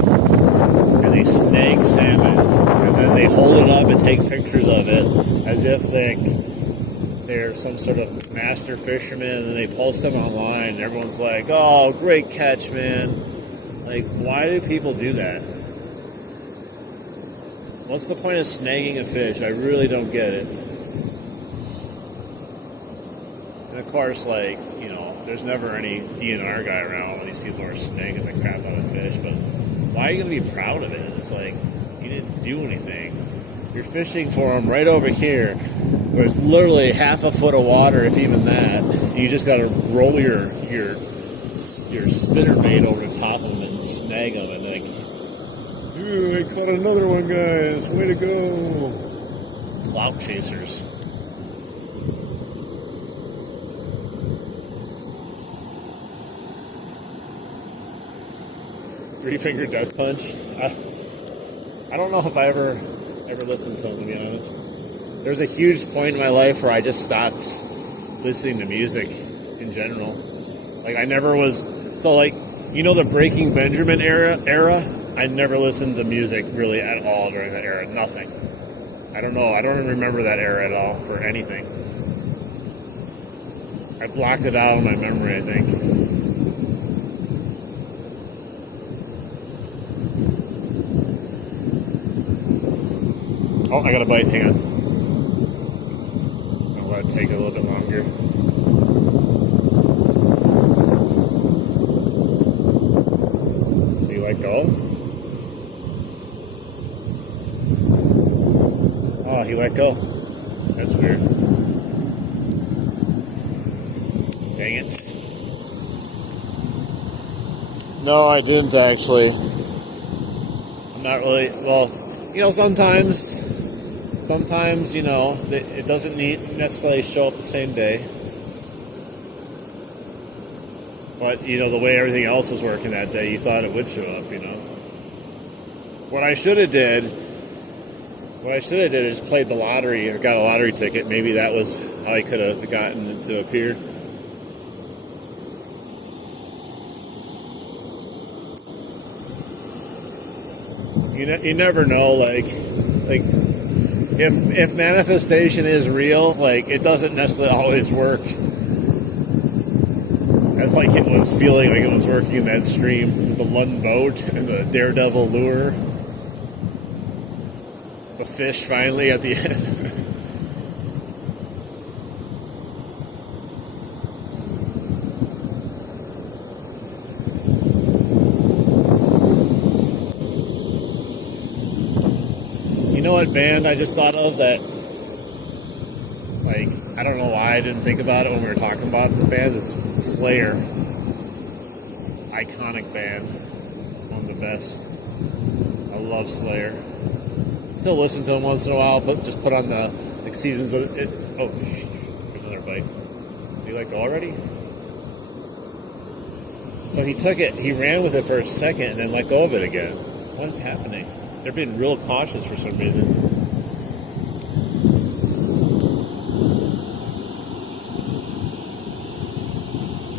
and they snag salmon and then they hold it up and take pictures of it as if they're some sort of master fisherman, and then they post them online and everyone's like, oh, great catch, man. Like, why do people do that? What's the point of snagging a fish? I really don't get it. And of course, like, you know, there's never any DNR guy around when these people are snagging the crap out of fish, but why are you going to be proud of it? It's like, you didn't do anything. You're fishing for them right over here, where it's literally half a foot of water, if even that. You just got to roll your spinner bait over the top of them and snag them, and like, ooh, I caught another one, guys. Way to go. Clout chasers. Three-finger death punch. I don't know if I ever listened to him, to be honest. There was a huge point in my life where I just stopped listening to music in general. Like, I never was... So, like, you know the Breaking Benjamin era? I never listened to music really at all during that era. Nothing. I don't know. I don't even remember that era at all for anything. I blocked it out of my memory, I think. Oh, I got a bite. Hang on. I'll let it take a little bit longer. So you let go? Oh, he let go. That's weird. Dang it. No, I didn't actually. I'm not really, well, sometimes, it doesn't necessarily show up the same day. But, the way everything else was working that day, you thought it would show up, What I should have did is played the lottery or got a lottery ticket. Maybe that was how I could have gotten it to appear. You never know, like if manifestation is real, it doesn't necessarily always work. That's like it was feeling like it was working in that stream with the Lund boat and the daredevil lure. The fish finally at the end. You know what band I just thought of that, I don't know why I didn't think about it when we were talking about the band. It's Slayer. Iconic band. One of the best. I love Slayer. Still listen to them once in a while, but just put on the seasons of it. Oh, there's another bite. Did he let go already? So he took it, he ran with it for a second and then let go of it again. What is happening? They're being real cautious for some reason.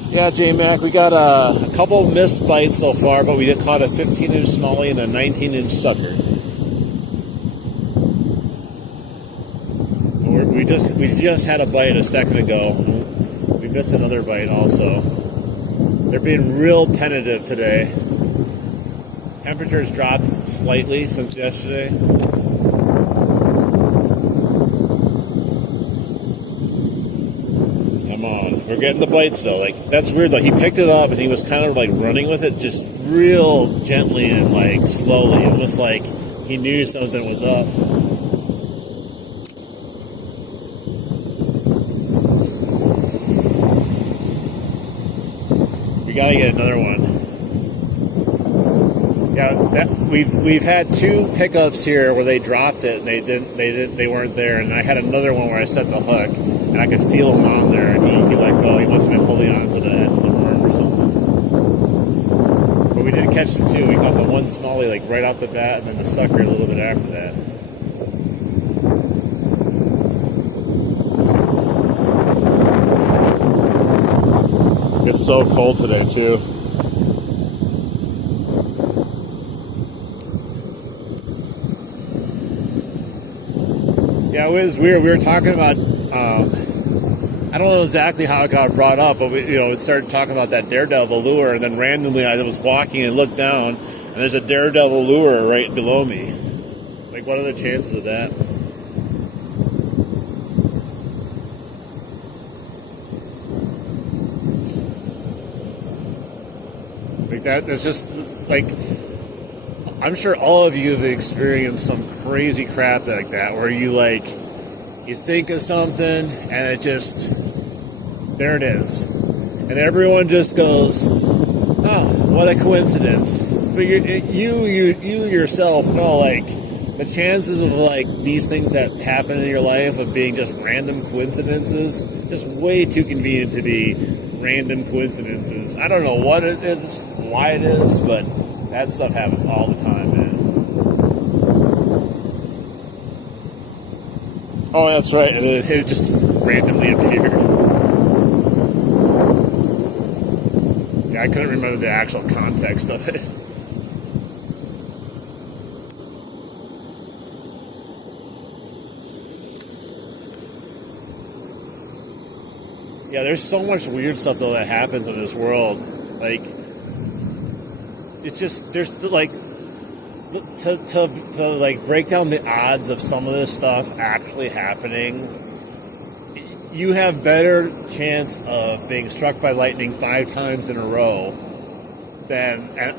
Yeah, J-Mac, we got a couple missed bites so far, but we did caught a 15-inch smallie and a 19-inch sucker. We just had a bite a second ago. We missed another bite also. They're being real tentative today. Temperatures dropped slightly since yesterday. Come on, we're getting the bites though. That's weird. He picked it up and he was kind of running with it, just real gently and slowly, almost like he knew something was up. We gotta get another one. Yeah, we've had two pickups here where they dropped it and they weren't there, and I had another one where I set the hook and I could feel him on there, and he let go. He must have been holding on to the worm or something. But we did catch them too. We caught the one smallie right off the bat, and then the sucker a little bit after that. It's so cold today too. Yeah, it was weird. We were talking about, I don't know exactly how it got brought up, but we started talking about that daredevil lure, and then randomly I was walking and looked down, and there's a daredevil lure right below me. What are the chances of that? That's just I'm sure all of you have experienced some crazy crap like that, where you think of something and it just, there it is, and everyone just goes, oh, what a coincidence. But you yourself know the chances of these things that happen in your life of being just random coincidences, just way too convenient to be random coincidences. I don't know what it is, why it is, but that stuff happens all the time, man. Oh, that's right. It just randomly appeared. Yeah, I couldn't remember the actual context of it. Yeah, there's so much weird stuff though that happens in this world. It's just, there's to like break down the odds of some of this stuff actually happening, you have better chance of being struck by lightning 5 times in a row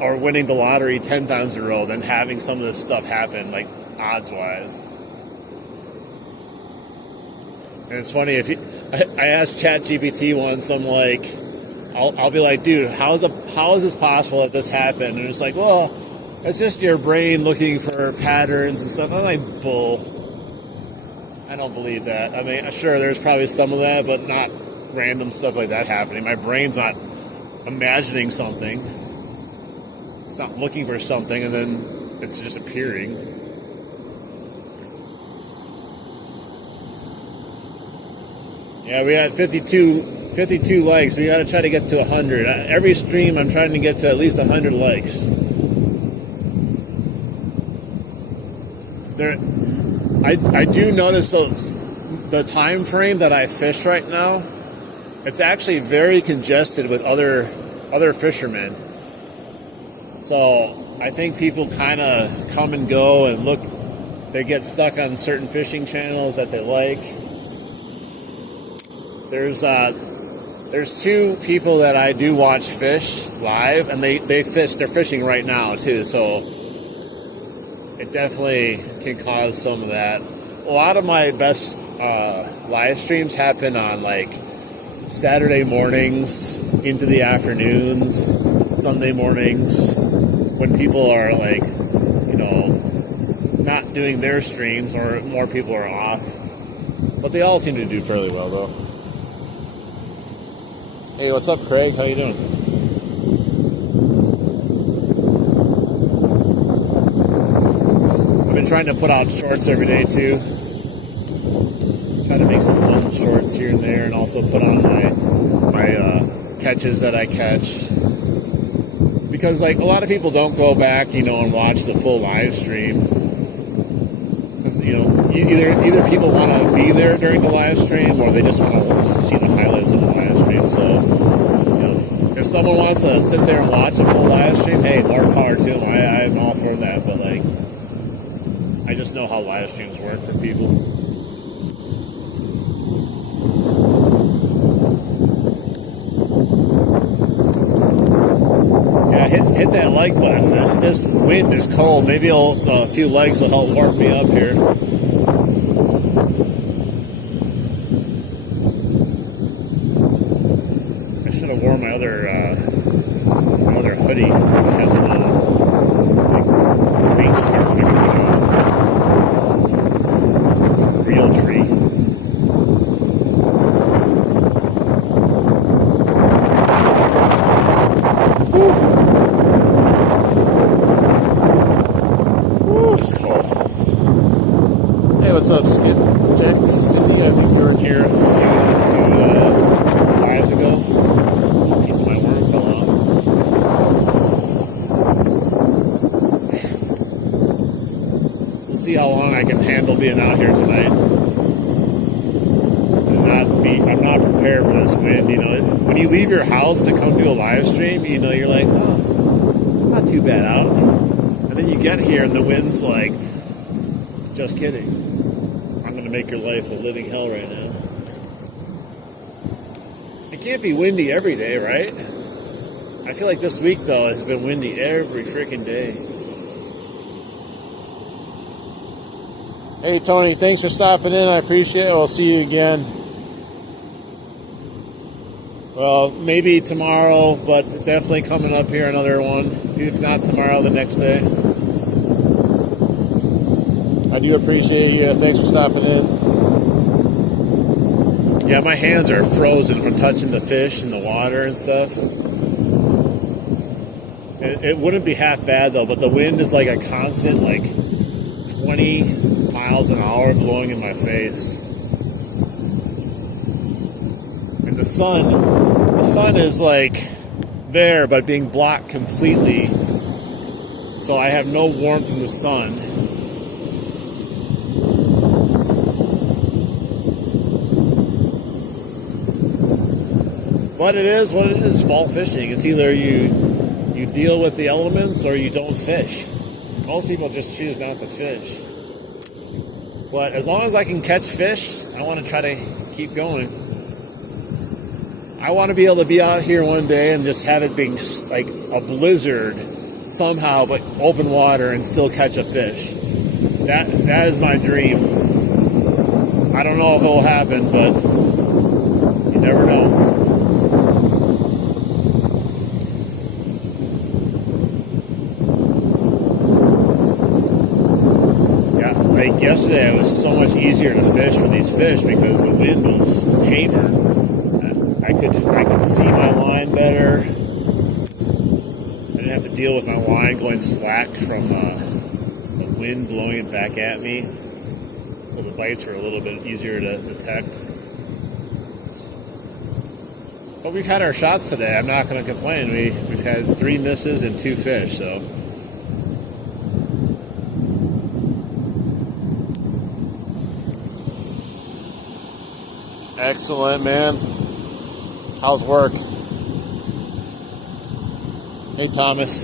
or winning the lottery 10 times in a row than having some of this stuff happen, like odds wise. And it's funny, I asked ChatGPT once, I'm like, I'll be like, dude, how is this possible that this happened? And it's like, well, it's just your brain looking for patterns and stuff. I'm like, bull. I don't believe that. I mean, sure, there's probably some of that, but not random stuff like that happening. My brain's not imagining something. It's not looking for something, and then it's just appearing. Yeah, we had 52 likes. We got to try to get to 100. Every stream, I'm trying to get to at least 100 likes. I do notice the time frame that I fish right now, it's actually very congested with other fishermen. So I think people kind of come and go and look. They get stuck on certain fishing channels that they like. There's 2 people that I do watch fish live, and they're fishing right now too. So it definitely can cause some of that. A lot of my best live streams happen on like Saturday mornings into the afternoons, Sunday mornings, when people are like, not doing their streams or more people are off. But they all seem to do fairly well though. Hey, what's up, Craig? How you doing? I've been trying to put out shorts every day too. Try to make some fun shorts here and there, and also put on my catches that I catch. Because like a lot of people don't go back, and watch the full live stream. Because either people want to be there during the live stream, or they just want to see the highlights of the live stream. So, if someone wants to sit there and watch a full live stream, hey, more power to them. I'm all for that. But like, I just know how live streams work for people. Yeah, hit that like button. This wind is cold. Maybe a few legs will help warm me up here. I should have worn my other hoodie. It has a little face scarf I can put on. Real tree. It's cold. Hey, what's up, Skip? Jack, Cindy, I think you were in here a few lives ago. A piece of my worm fell out. We'll see how long I can handle being out here tonight. I'm not prepared for this wind. When you leave your house to come do a live stream, you're like, oh, it's not too bad out. And then you get here and the wind's like, just kidding. I'm going to make your life a living hell right now. It can't be windy every day, right? I feel like this week, though, has been windy every freaking day. Hey, Tony, thanks for stopping in. I appreciate it. We'll see you again. Well, maybe tomorrow, but definitely coming up here another one. If not tomorrow, the next day. I do appreciate you. Thanks for stopping in. Yeah, my hands are frozen from touching the fish and the water and stuff. It wouldn't be half bad, though, but the wind is like a constant, 20 miles an hour blowing in my face. And the sun is there, but being blocked completely. So I have no warmth in the sun. But it is what it is, fall fishing. It's either you deal with the elements or you don't fish. most people just choose not to fish. But as long as I can catch fish, I want to try to keep going. I want to be able to be out here one day and just have it being like a blizzard somehow, but open water and still catch a fish. That is my dream. I don't know if it will happen, but you never know. Yeah, like yesterday, it was so much easier to fish for these fish because the wind was tamer. I could see my line better. I didn't have to deal with my line going slack from the wind blowing it back at me. So the bites are a little bit easier to detect. But we've had our shots today. I'm not going to complain. We've had 3 misses and 2 fish. So excellent, man. How's work? Hey, Thomas.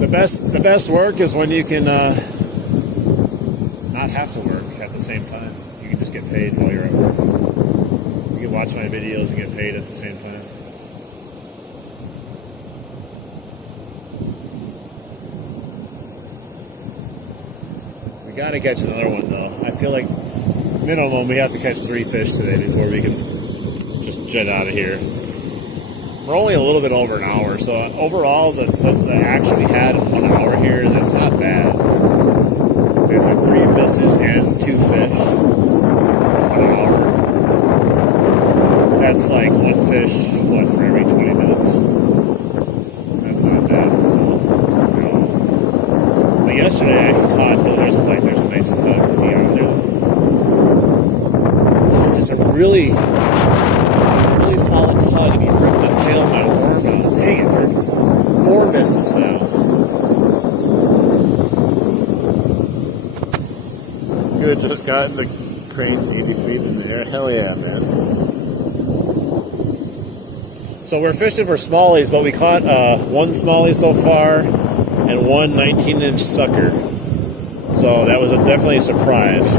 The best work is when you can not have to work at the same time. You can just get paid while you're at work. You can watch my videos and get paid at the same time. We gotta catch another one though. I feel like minimum we have to catch 3 fish today before we can just jet out of here. We're only a little bit over an hour, so overall the action we had in 1 hour here, that's not bad. There's like 3 misses and 2 fish for 1 hour. That's like 1 fish, for every 20 minutes. That's not bad. But yesterday I caught, there's a nice tug out there. Just a really solid tug, and he ripped the tail of my worm out. Dang it, we're 4 misses now. Good, just got the crane 80 feet in there. Hell yeah, man. So we're fishing for smallies, but we caught 1 smallie so far and 1 19-inch sucker. So that was definitely a surprise.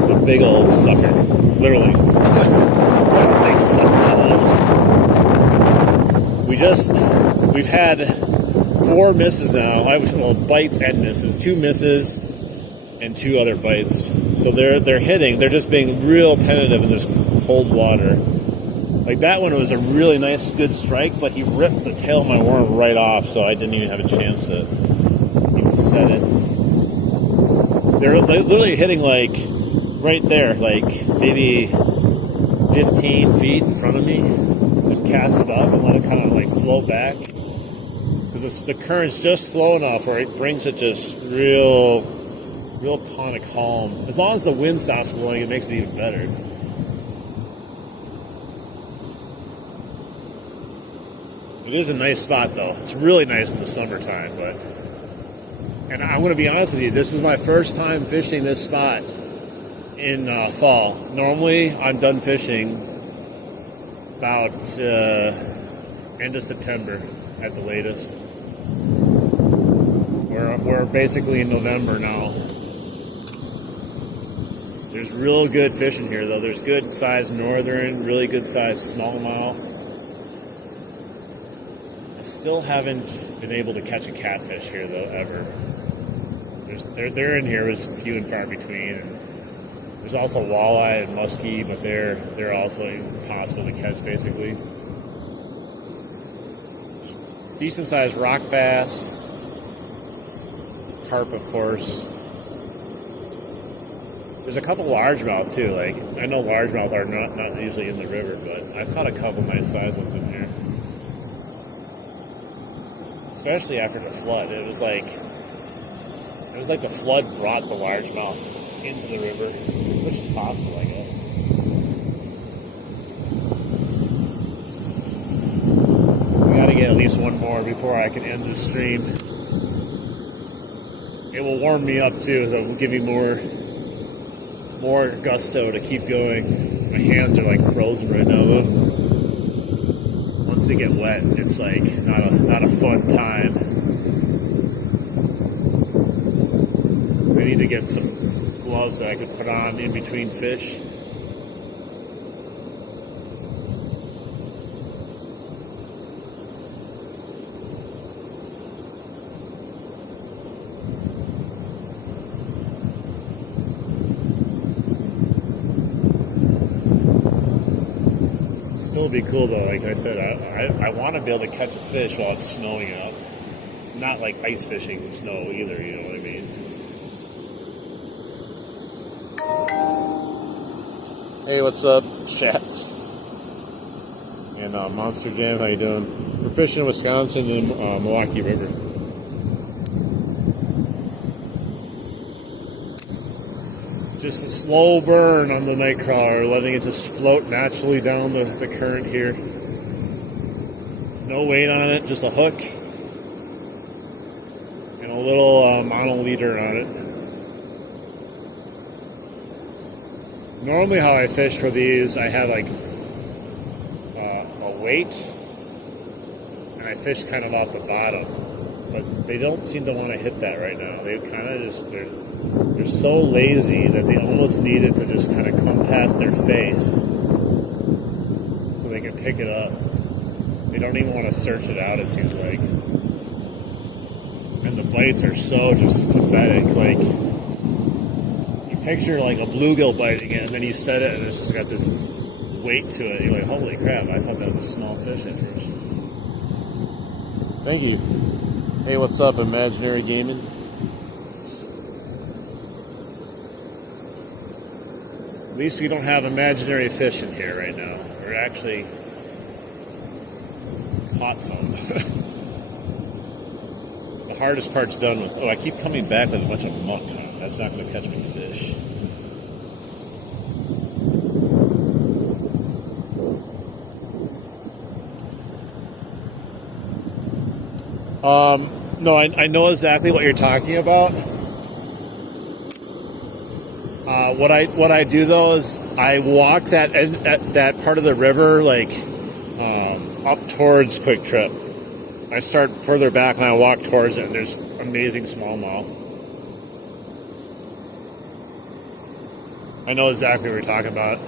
It's a big old sucker, literally. Big sucker. We've had 4 misses now. Bites and misses. 2 misses and 2 other bites. So they're hitting. They're just being real tentative in this cold water. Like that one was a really nice, good strike, but he ripped the tail of my worm right off, so I didn't even have a chance to even set it. They're literally hitting like right there, like maybe 15 feet in front of me. Just cast it up and let it kind of like float back. Because the current's just slow enough where it brings it just real tonic calm. As long as the wind stops blowing, it makes it even better. It is a nice spot though. It's really nice in the summertime, and I'm going to be honest with you, this is my first time fishing this spot in fall. Normally, I'm done fishing about end of September at the latest. We're basically in November now. There's real good fishing here though. There's good sized northern, really good sized smallmouth. Still haven't been able to catch a catfish here though ever. They're in here, was few and far between. And there's also walleye and muskie, but they're also impossible to catch basically. Decent sized rock bass, carp of course. There's a couple largemouth too. Like I know largemouth are not usually in the river, but I've caught a couple nice sized ones in here. Especially after the flood, it was like the flood brought the largemouth into the river, which is possible, I guess. We got to get at least one more before I can end the stream. It will warm me up too, so it will give me more gusto to keep going. My hands are like frozen right now, though. Once they get wet, it's like not a fun time. I need to get some gloves that I could put on in between fish. Still be cool though, like I said, I want to be able to catch a fish while it's snowing out. Not like ice fishing in snow either, you know what I mean? Hey, what's up, Shats? And Monster Jam, how you doing? We're fishing in Wisconsin in Milwaukee River. Just a slow burn on the night crawler, letting it just float naturally down the current here. No weight on it, just a hook and a little mono leader on it. Normally how I fish for these, I have like a weight and I fish kind of off the bottom, but they don't seem to want to hit that right now. They kind of just, they're so lazy that they almost need it to just kind of come past their face so they can pick it up. They don't even want to search it out, it seems like. And the bites are so just pathetic. Like, you picture like a bluegill biting it and then you set it and it's just got this weight to it. You're like, holy crap, I thought that was a small fish at first. Thank you. Hey, what's up, Imaginary Gaming? At least we don't have imaginary fish in here right now. We're actually caught some. The hardest part's done with. Oh, I keep coming back with a bunch of muck. That's not going to catch me fish. No, I know exactly what you're talking about. What I do though is I walk that part of the river like up towards Quick Trip. I start further back and I walk towards it, and there's amazing smallmouth. I know exactly what you're talking about.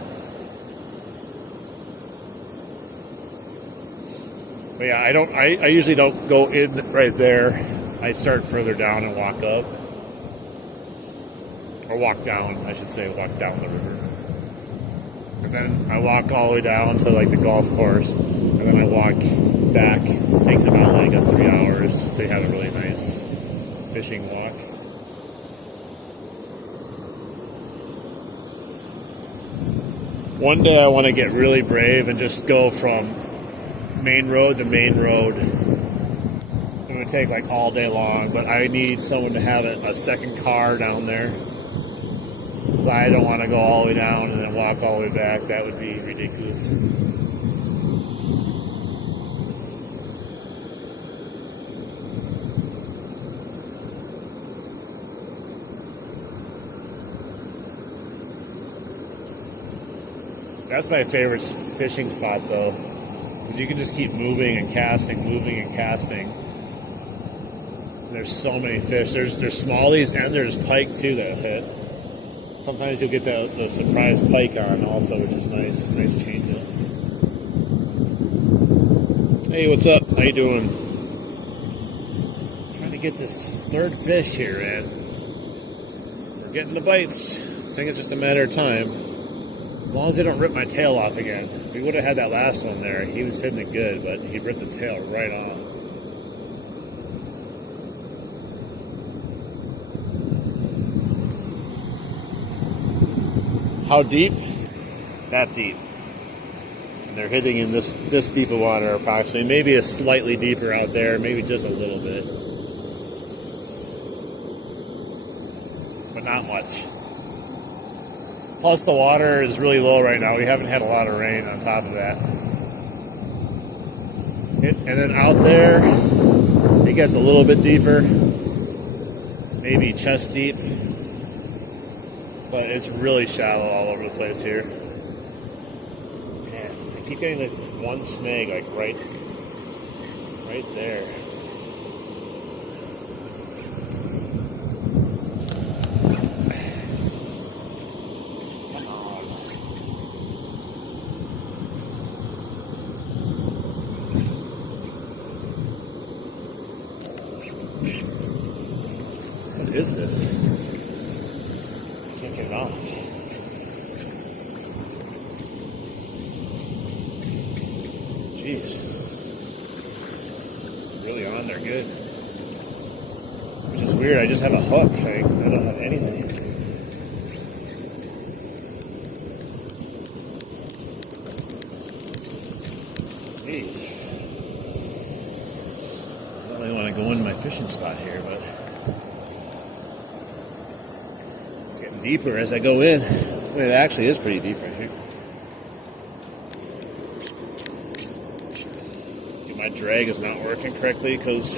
But yeah, I usually don't go in right there. I start further down and walk up. Or walk down, I should say, walk down the river. And then I walk all the way down to like the golf course, and then I walk back. It takes about like 3 hours. They had a really nice fishing walk. One day I want to get really brave and just go from main road to main road. It would take like all day long, but I need someone to have a second car down there. Because I don't want to go all the way down and then walk all the way back. That would be ridiculous. That's my favorite fishing spot though. Because you can just keep moving and casting, moving and casting. There's so many fish. There's smallies and there's pike too that hit. Sometimes you'll get the surprise pike on also, which is nice. Nice change up. Hey, what's up? How you doing? Trying to get this third fish here, man. We're getting the bites. I think it's just a matter of time. As long as they don't rip my tail off again. We would have had that last one there. He was hitting it good, but he ripped the tail right off. How deep? That deep. And they're hitting in this deep of water approximately. Maybe a slightly deeper out there, maybe just a little bit. But not much. Plus the water is really low right now. We haven't had a lot of rain on top of that. And then out there, it gets a little bit deeper. Maybe chest deep. But it's really shallow all over the place here. Man, I keep getting this one snag like right right there. What is this? I can't get it off. Jeez. Really on there good. Which is weird, I just have a hook. I don't have anything. Jeez. I don't really want to go into my fishing spot here, but it's getting deeper as I go in. It actually is pretty deep right here. My drag is not working correctly because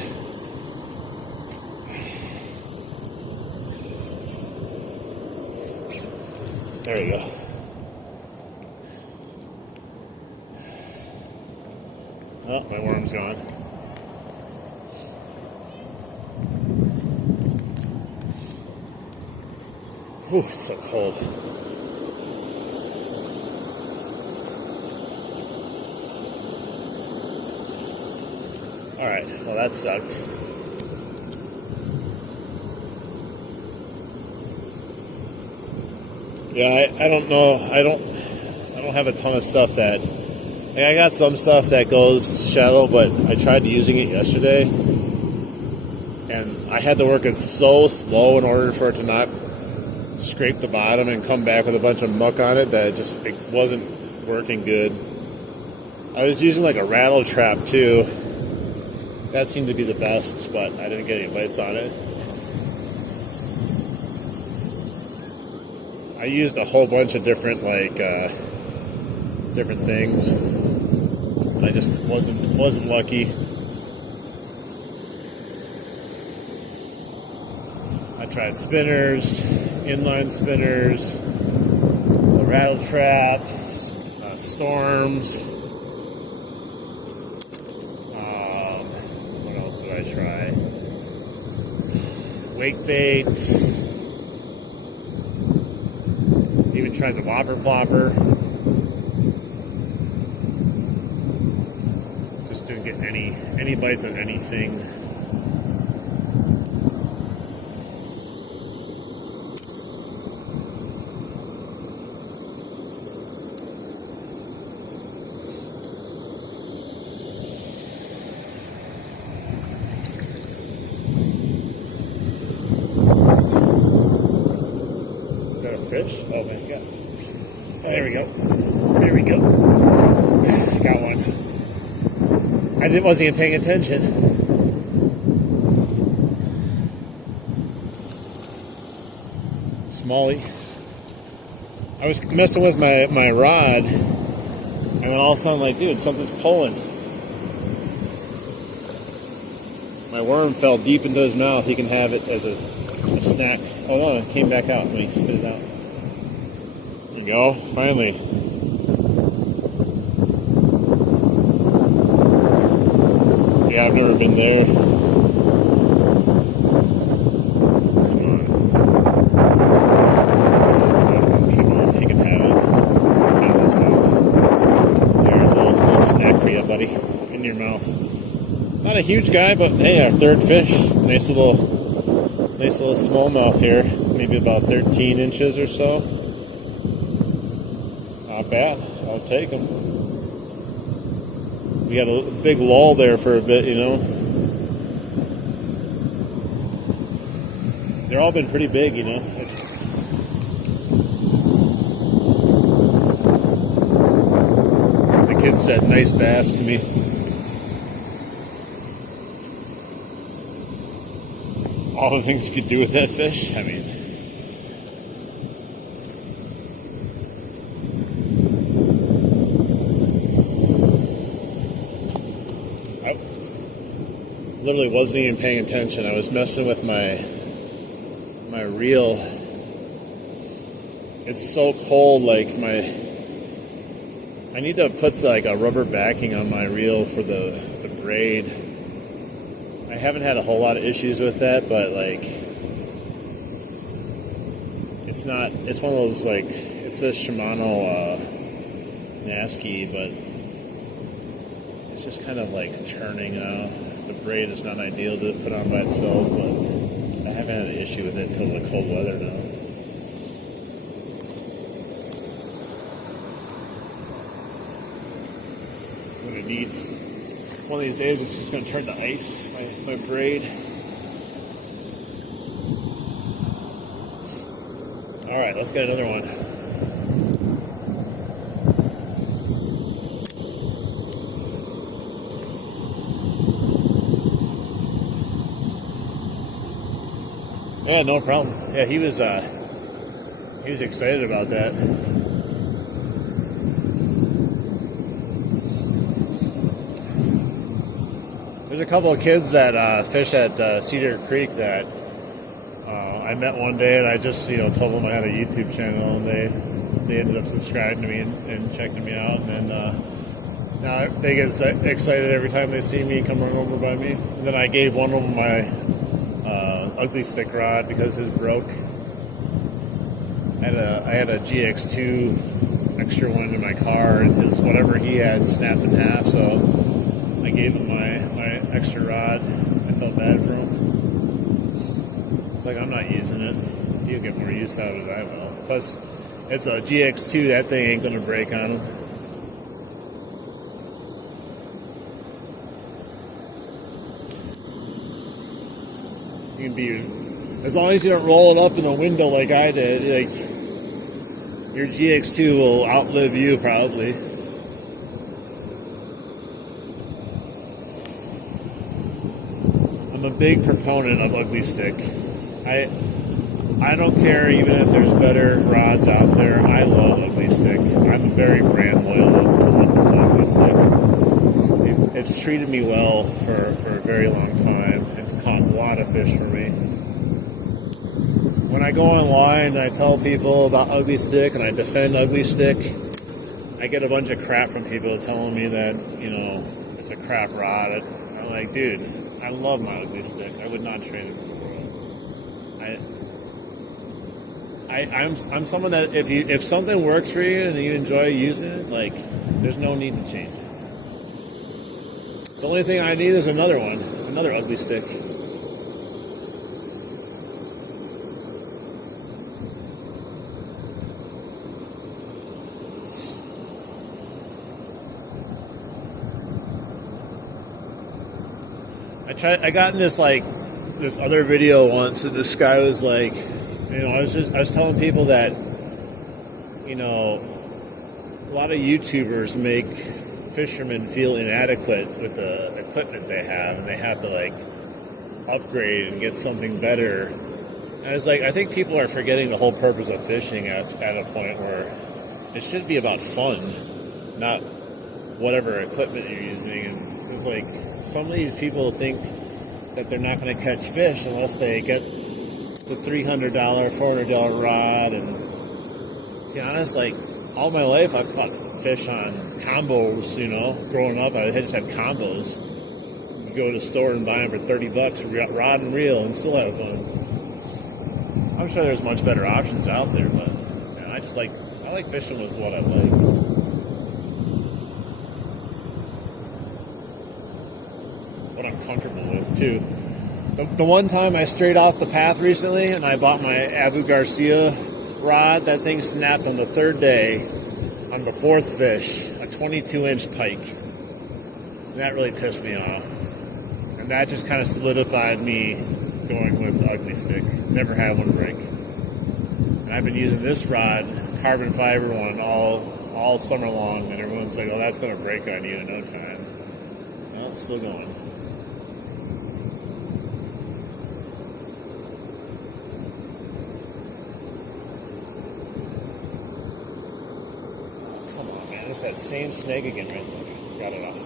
there we go. Oh, my worm's gone. Whew, it's so cold. Alright, well that sucked. Yeah, I don't know. I don't have a ton of stuff that I got some stuff that goes shallow, but I tried using it yesterday and I had to work it so slow in order for it to not scrape the bottom and come back with a bunch of muck on it that it wasn't working good. I was using like a rattle trap too. That seemed to be the best, but I didn't get any bites on it. I used a whole bunch of different different things. I just wasn't lucky. I tried spinners, inline spinners, a rattle trap, storms. What else did I try? Wake bait. Even tried the whopper plopper. Just didn't get any bites on anything. Is that a fish? Oh my god. There we go. There we go. Got one. I wasn't even paying attention. Smallie. I was messing with my rod, and then all of a sudden, like, dude, something's pulling. My worm fell deep into his mouth. He can have it as a snack. Oh no, it came back out when he spit it out. There you go, finally. Yeah, I've never been there. Come on, if you can have it. Out of his mouth. There's a little snack for you, buddy. In your mouth. Not a huge guy, but hey, our third fish. Nice little smallmouth here. Maybe about 13 inches or so. Not bad. I'll take them. We got a big lull there for a bit, you know. They've all been pretty big, you know. The kid said nice bass to me. All the things you could do with that fish, I mean. I literally wasn't even paying attention. I was messing with my reel. It's so cold, like I need to put like a rubber backing on my reel for the braid. I haven't had a whole lot of issues with that, but like, it's one of those, like, it's a Shimano Nasky, but it's just kind of like turning. The braid is not ideal to put on by itself, but I haven't had an issue with it until the cold weather now. I'm gonna need, one of these days it's just gonna turn to ice, my braid. Alright, let's get another one. Yeah, no problem. Yeah, he was excited about that. There's a couple of kids that fish at Cedar Creek that I met one day, and I just told them I had a YouTube channel, and they ended up subscribing to me and checking me out, and then now they get excited every time they see me come run over by me. And then I gave one of them my ugly stick rod because his broke. I had a GX2 extra one in my car, and his whatever he had snapped in half, so I gave him my extra rod. I felt bad for him. It's like, I'm not using it. He'll get more use out of it than I will. Plus, it's a GX2, that thing ain't gonna break on him. You can be, as long as you don't roll it up in the window like I did, like, your GX2 will outlive you probably. I'm a big proponent of ugly stick. I don't care even if there's better rods out there. I love ugly stick. I'm very brand loyal to ugly stick. It's treated me well for a very long time. It's caught a lot of fish for me. When I go online and I tell people about ugly stick and I defend ugly stick, I get a bunch of crap from people telling me that, it's a crap rod. I'm like, dude, I love my ugly stick. I would not trade it for the world. I'm someone that if something works for you and you enjoy using it, like, there's no need to change it. The only thing I need is another ugly stick. I got in this other video once, and this guy was like, I was telling people that, a lot of YouTubers make fishermen feel inadequate with the equipment they have, and they have to upgrade and get something better. And I was like, I think people are forgetting the whole purpose of fishing at a point where it should be about fun, not whatever equipment you're using. And it's like, some of these people think that they're not going to catch fish unless they get the $300, $400 rod. And to be honest, all my life I've caught fish on combos. Growing up I just had combos. You go to the store and buy them for $30, rod and reel, and still have fun. I'm sure there's much better options out there, but I like fishing with what I like. What I'm comfortable with too. The one time I strayed off the path recently and I bought my Abu Garcia rod, that thing snapped on the third day on the fourth fish, a 22-inch pike. And that really pissed me off. And that just kind of solidified me going with the ugly stick. Never had one break. And I've been using this rod, carbon fiber one, all summer long, and everyone's like, oh, that's going to break on you in no time. Well, it's still going. It's that same snake again right there. Got it off.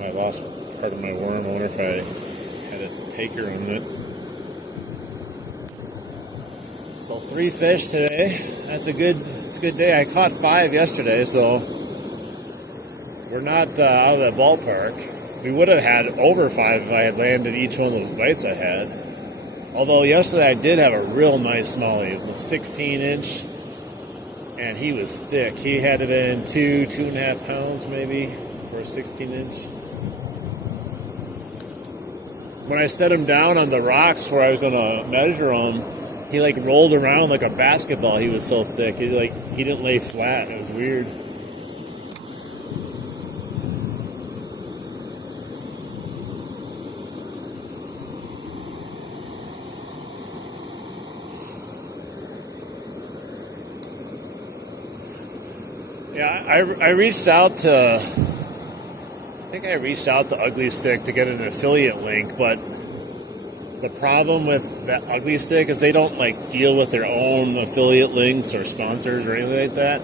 I lost part of my worm. I wonder if I had a taker on it. So 3 fish today. It's a good day. I caught 5 yesterday, so we're not out of that ballpark. We would have had over 5 if I had landed each one of those bites I had. Although yesterday I did have a real nice smallie. It was a 16-inch, and he was thick. He had it in 2.5 pounds maybe for a 16-inch. When I set him down on the rocks where I was going to measure him, he like rolled around like a basketball. He was so thick. He didn't lay flat. It was weird. Yeah, I reached out to, I think I reached out to Ugly Stick to get an affiliate link, but the problem with that Ugly Stick is they don't like deal with their own affiliate links or sponsors or anything like that.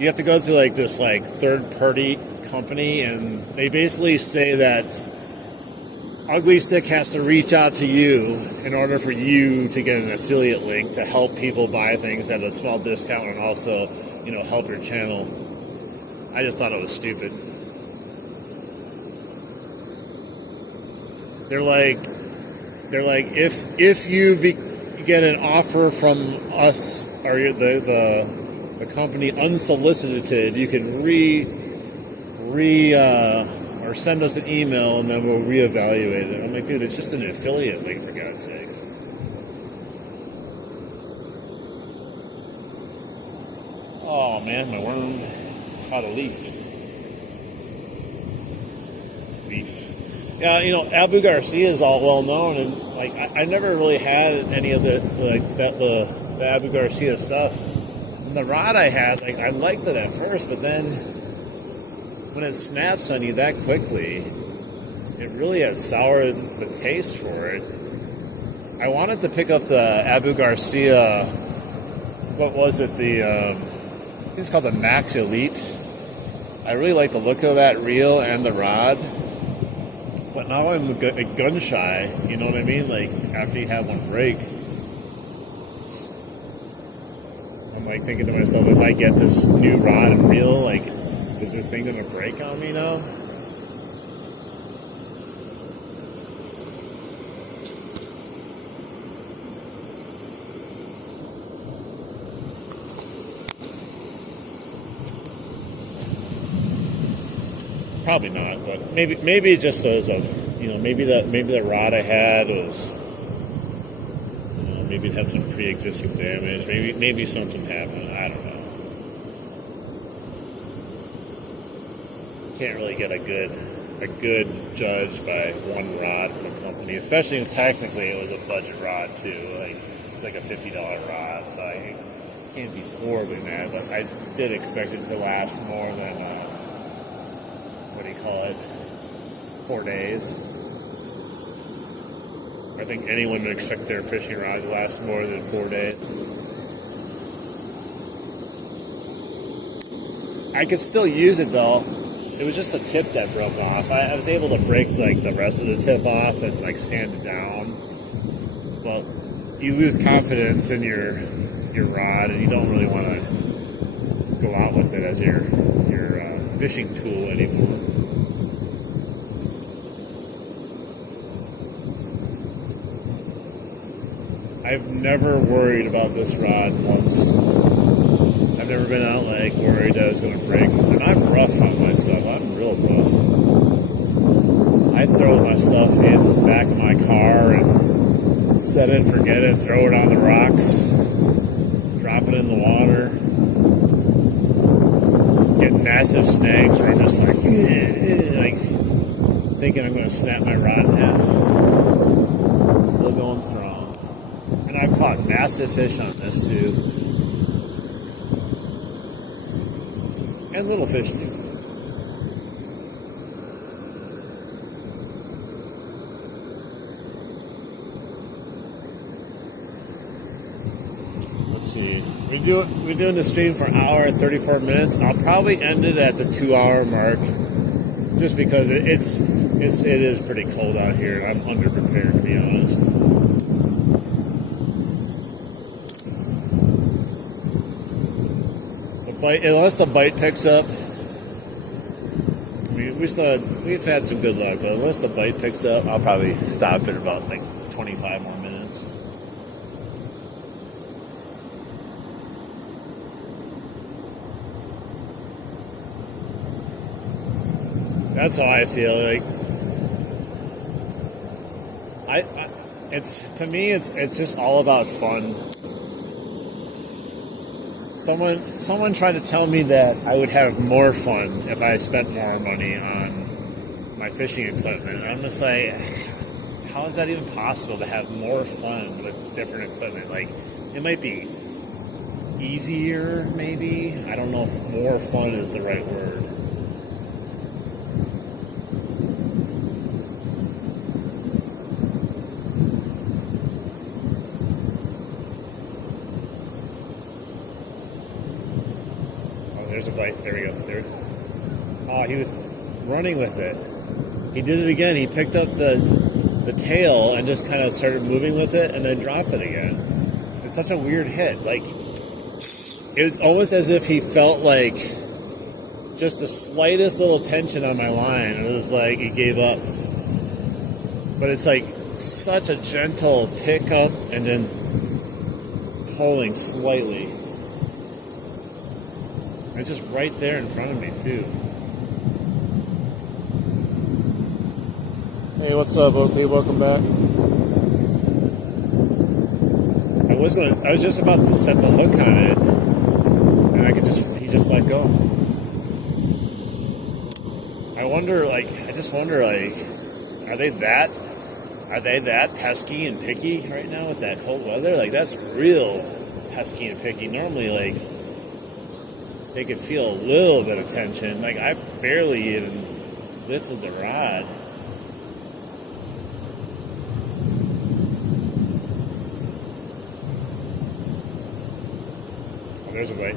You have to go through like this like third-party company, and they basically say that Ugly Stick has to reach out to you in order for you to get an affiliate link to help people buy things at a small discount and also, help your channel. I just thought it was stupid. They're like if you get an offer from us or the company unsolicited, you can or send us an email and then we'll reevaluate it. I'm like, dude, it's just an affiliate link, for God's sakes. Oh man, my worm caught a leaf. Yeah, Abu Garcia is all well known, and like I never really had any of the Abu Garcia stuff. And the rod I had, like I liked it at first, but then when it snaps on you that quickly, it really has soured the taste for it. I wanted to pick up the Abu Garcia. What was it? I think it's called the Max Elite. I really like the look of that reel and the rod. But now I'm gun shy, you know what I mean? Like, after you have one break, I'm like thinking to myself, if I get this new rod and reel, like, is this thing gonna break on me now? Probably not, but maybe it just shows up. Maybe the rod I had was, maybe it had some pre-existing damage. Maybe something happened. I don't know. Can't really get a good judge by one rod from a company, especially if technically it was a budget rod too. Like it's like a $50 rod, so I can't be horribly mad. But I did expect it to last more than. What do you call it? 4 days. I think anyone would expect their fishing rod to last more than 4 days. I could still use it though. It was just the tip that broke off. I was able to break like the rest of the tip off and like sand it down. Well, you lose confidence in your rod, and you don't really want to go out with it as your fishing tool anymore. I've never worried about this rod once. I've never been out like worried that it was going to break. And I'm rough on my stuff. I'm real rough. I throw my stuff in the back of my car and set it, forget it, throw it on the rocks, drop it in the water. Get massive snags where I'm just like thinking I'm going to snap my rod in half. Still going strong. And I've caught massive fish on this too. And little fish too. Let's see. We're doing the stream for an hour and 34 minutes. I'll probably end it at the 2-hour mark, just because it is pretty cold out here, and I'm underprepared, to be honest. Unless the bite picks up, we've had some good luck, but once the bite picks up, I'll probably stop in about like 25 more minutes. That's how I feel. Like it's to me, it's just all about fun. Someone tried to tell me that I would have more fun if I spent more money on my fishing equipment. I'm just like, how is that even possible to have more fun with different equipment? Like, it might be easier, maybe. I don't know if more fun is the right word. There's a bite. There we go. There. Oh, he was running with it. He did it again. He picked up the tail and just kind of started moving with it and then dropped it again. It's such a weird hit. Like, it's almost as if he felt like just the slightest little tension on my line. And it was like he gave up. But it's like such a gentle pickup and then pulling slightly. It's just right there in front of me, too. Hey, what's up, Oakley? Welcome back. I was just about to set the hook on it, and he just let go. I just wonder, are they that pesky and picky right now with that cold weather? Like, that's real pesky and picky. Normally, like, they could feel a little bit of tension. Like, I barely even lifted the rod. Oh, there's a bite.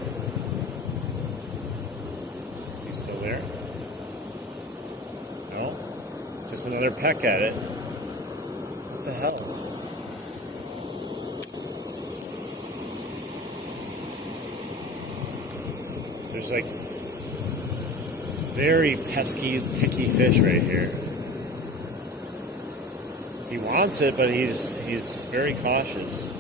Is he still there? No. Just another peck at it. What the hell? There's like very pesky, picky fish right here. He wants it, but he's very cautious.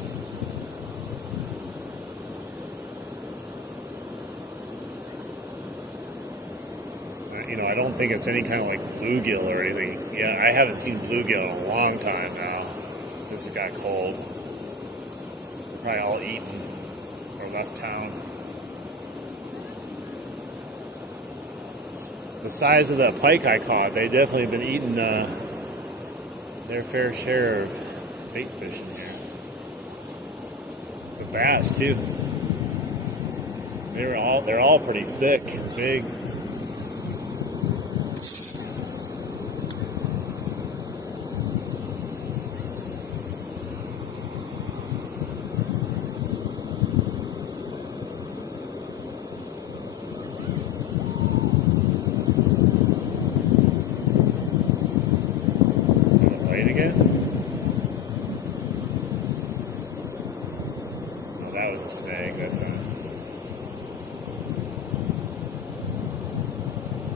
I don't think it's any kind of like bluegill or anything. Yeah, I haven't seen bluegill in a long time now, since it got cold. Probably all eaten or left town. The size of the pike I caught, they definitely been eating their fair share of bait fishing here. The bass too. They're all pretty thick, big. Again? Oh, that was a snag that time.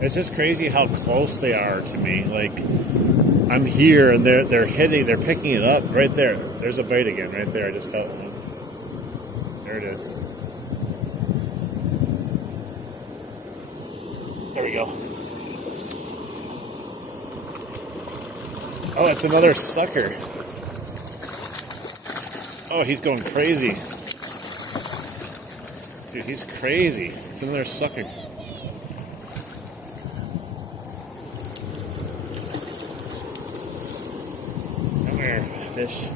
It's just crazy how close they are to me. Like, I'm here and they're picking it up right there. There's a bite again right there. I just felt one. There it is. There we go. Oh, it's another sucker. Oh, he's going crazy. Dude, he's crazy. It's another sucker. Come here, fish.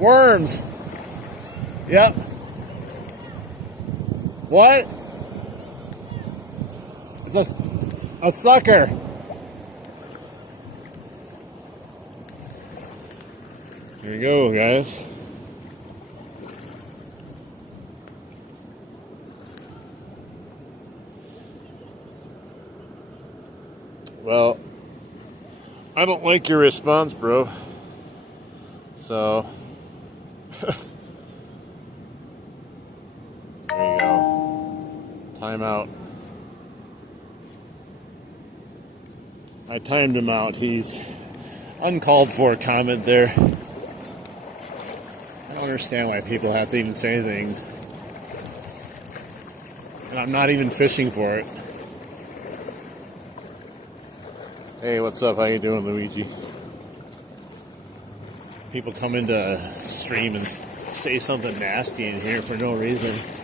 Worms. Yep. What? It's a sucker. Here you go, guys. Well, I don't like your response, bro. So Timeout. I timed him out. He's uncalled for comment there. I don't understand why people have to even say things. And I'm not even fishing for it. Hey, what's up? How you doing, Luigi? People come into stream and say something nasty in here for no reason.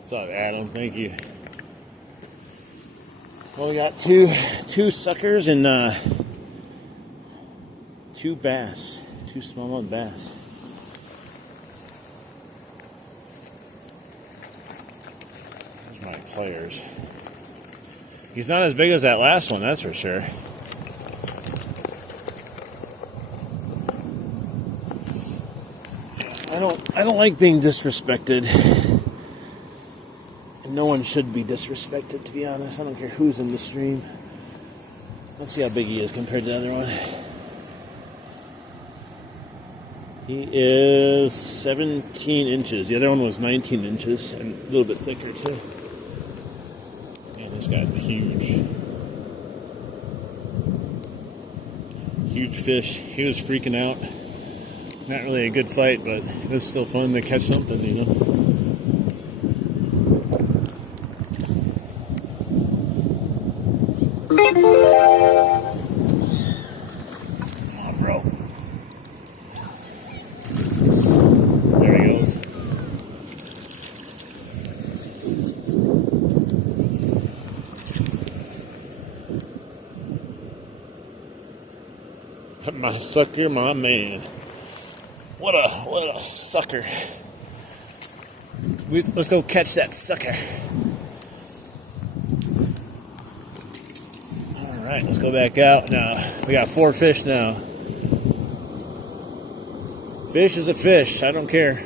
What's up, Adam? Thank you. Well, we got two suckers and two bass, two smallmouth bass. There's my players. He's not as big as that last one, that's for sure. I don't like being disrespected. And no one should be disrespected, to be honest. I don't care who's in the stream. Let's see how big he is compared to the other one. He is 17 inches. The other one was 19 inches and a little bit thicker too. Man, this guy's huge. Huge fish. He was freaking out. Not really a good fight, but it was still fun to catch something, you know. Come on, bro. There he goes. My sucker, my man. What a sucker. Let's go catch that sucker. Alright, let's go back out now. We got 4 fish now. Fish is a fish. I don't care.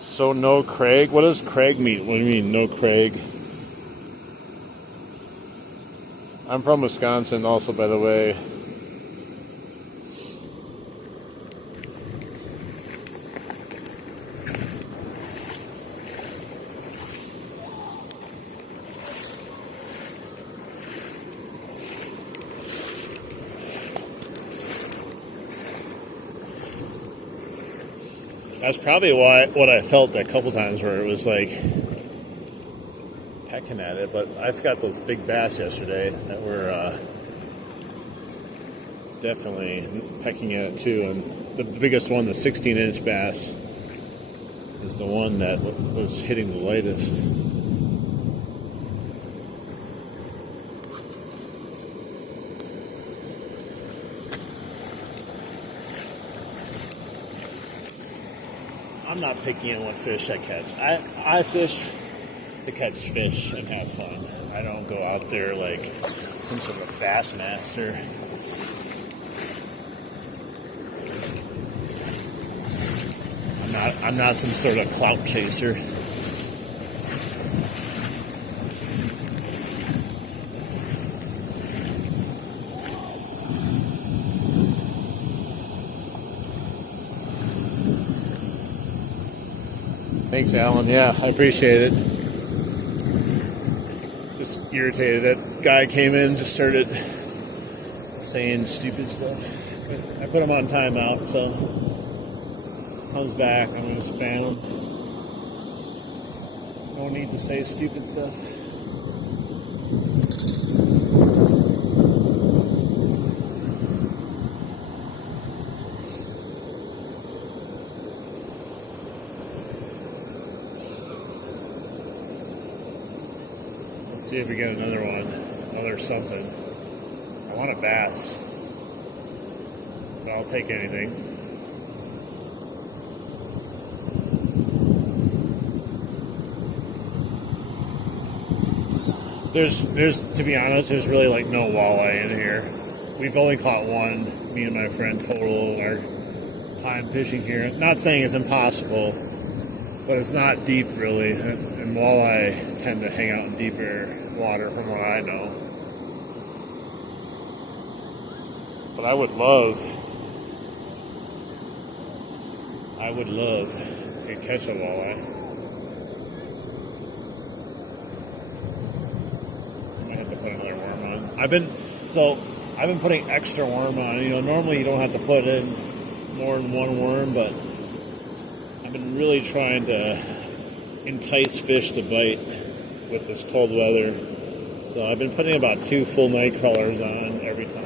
So no Craig? What does Craig mean? What do you mean, no Craig? I'm from Wisconsin also, by the way. That's probably what I felt a couple times, where it was like pecking at it, but I've got those big bass yesterday that were definitely pecking at it too, and the biggest one, the 16-inch bass, is the one that was hitting the lightest. I'm not picky on what fish I catch. I fish to catch fish and have fun. I don't go out there like some sort of bass master. I'm not some sort of clout chaser. Thanks, Alan. Yeah, I appreciate it. Just irritated. That guy came in, just started saying stupid stuff. I put him on timeout, so comes back, I'm going to spam him. No need to say stupid stuff. Let's see if we get another one, another something. I want a bass, but I'll take anything. There's to be honest, there's really like no walleye in here. We've only caught one, me and my friend total our time fishing here. Not saying it's impossible, but it's not deep really, and walleye tend to hang out in deeper water from what I know. But I would love to catch a walleye. I might have to put another worm on. I've been putting extra worm on. You know, normally you don't have to put in more than one worm, but I've been really trying to entice fish to bite with this cold weather. So I've been putting about 2 full night crawlers on every time.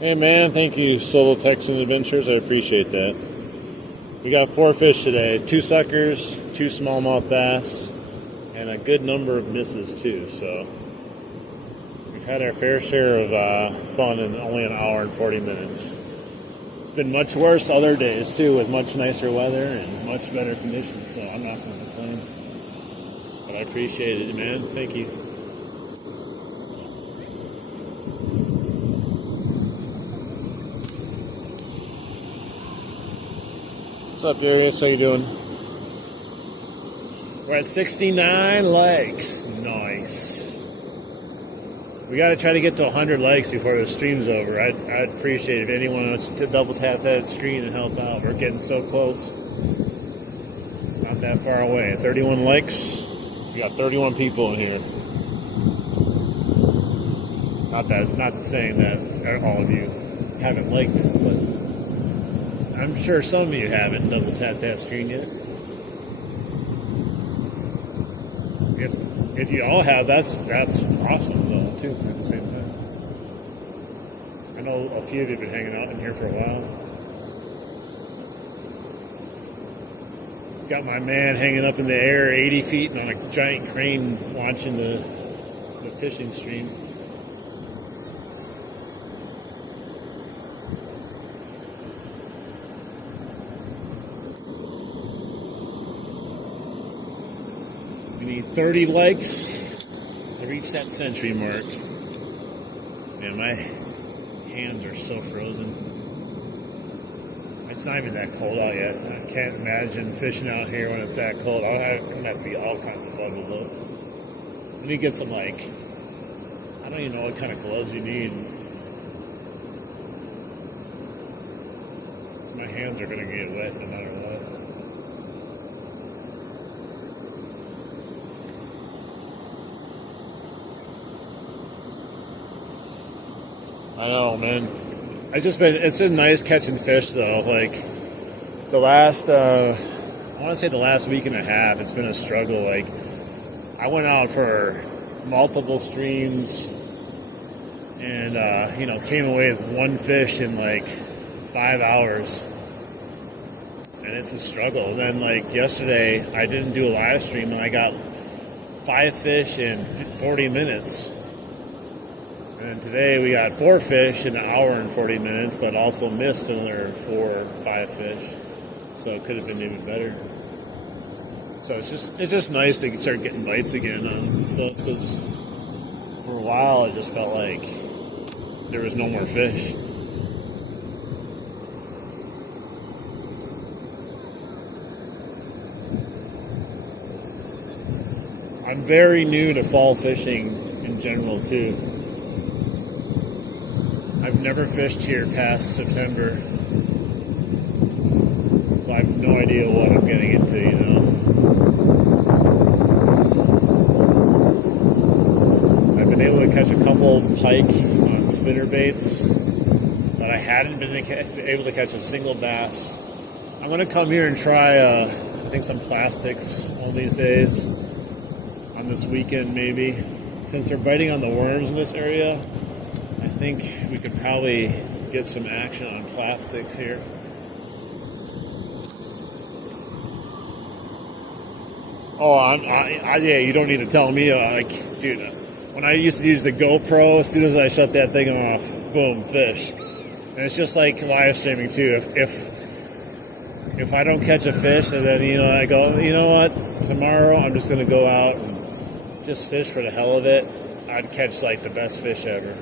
Hey man, thank you, Solo Texan Adventures. I appreciate that. We got 4 fish today, 2 suckers, 2 smallmouth bass, and a good number of misses too. So we've had our fair share of fun in only an hour and 40 minutes. It's been much worse other days too, with much nicer weather and much better conditions. So I'm not going to complain. But I appreciate it, man. Thank you. What's up, Darius? How you doing? We're at 69 likes. Nice. We got to try to get to 100 likes before the stream's over. I'd appreciate it if anyone wants to double tap that screen and help out. We're getting so close. Not that far away. 31 likes. We got 31 people in here. Not saying that all of you haven't liked it, but I'm sure some of you haven't double tapped that screen yet. If you all have, that's awesome though too. At the same time, I know a few of you have been hanging out in here for a while. Got my man hanging up in the air 80 feet and on a giant crane watching the fishing stream. We need 30 likes to reach that century mark. Man, my hands are so frozen. It's not even that cold out yet. I can't imagine fishing out here when it's that cold. I'm going to have to be all kinds of bundled up. I need to get some, I don't even know what kind of gloves you need. So my hands are going to get wet no matter what. I know, man. It's been nice catching fish though. Like the last, I want to say the last week and a half, it's been a struggle. Like I went out for multiple streams and, came away with 1 fish in 5 hours. And it's a struggle. And then yesterday, I didn't do a live stream and I got 5 fish in 40 minutes. And today we got 4 fish in an hour and 40 minutes, but also missed another 4 or 5 fish. So it could have been even better. So it's just nice to start getting bites again on stuff, because for a while it just felt like there was no more fish. I'm very new to fall fishing in general too. I've never fished here past September, so I have no idea what I'm getting into, I've been able to catch a couple pike on spinner baits, but I hadn't been able to catch a single bass. I'm going to come here and try, I think, some plastics one of these days, on this weekend maybe. Since they're biting on the worms in this area, I think we could probably get some action on plastics here. Oh, yeah, you don't need to tell me. Dude, when I used to use the GoPro, as soon as I shut that thing off, boom, fish. And it's just like live streaming too. If I don't catch a fish, and then I go, you know what? Tomorrow I'm just gonna go out and just fish for the hell of it. I'd catch the best fish ever.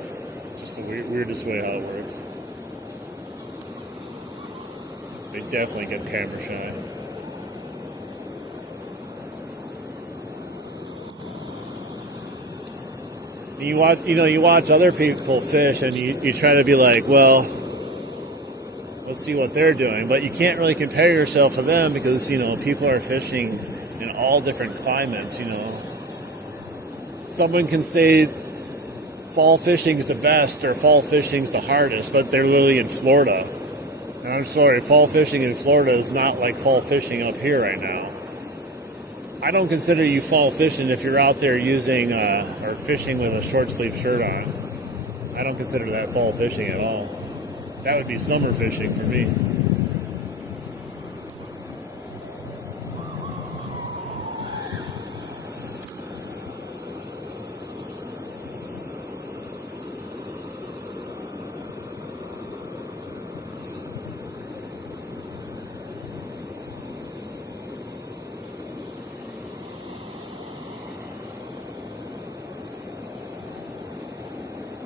Just the weirdest way how it works. They definitely get camera shy. You watch other people fish, and you try to be like, well, let's see what they're doing. But you can't really compare yourself to them because, people are fishing in all different climates, Someone can say fall fishing's the best or fall fishing's the hardest, but they're literally in Florida. And I'm sorry, fall fishing in Florida is not like fall fishing up here right now. I don't consider you fall fishing if you're out there using or fishing with a short sleeve shirt on. I don't consider that fall fishing at all. That would be summer fishing for me.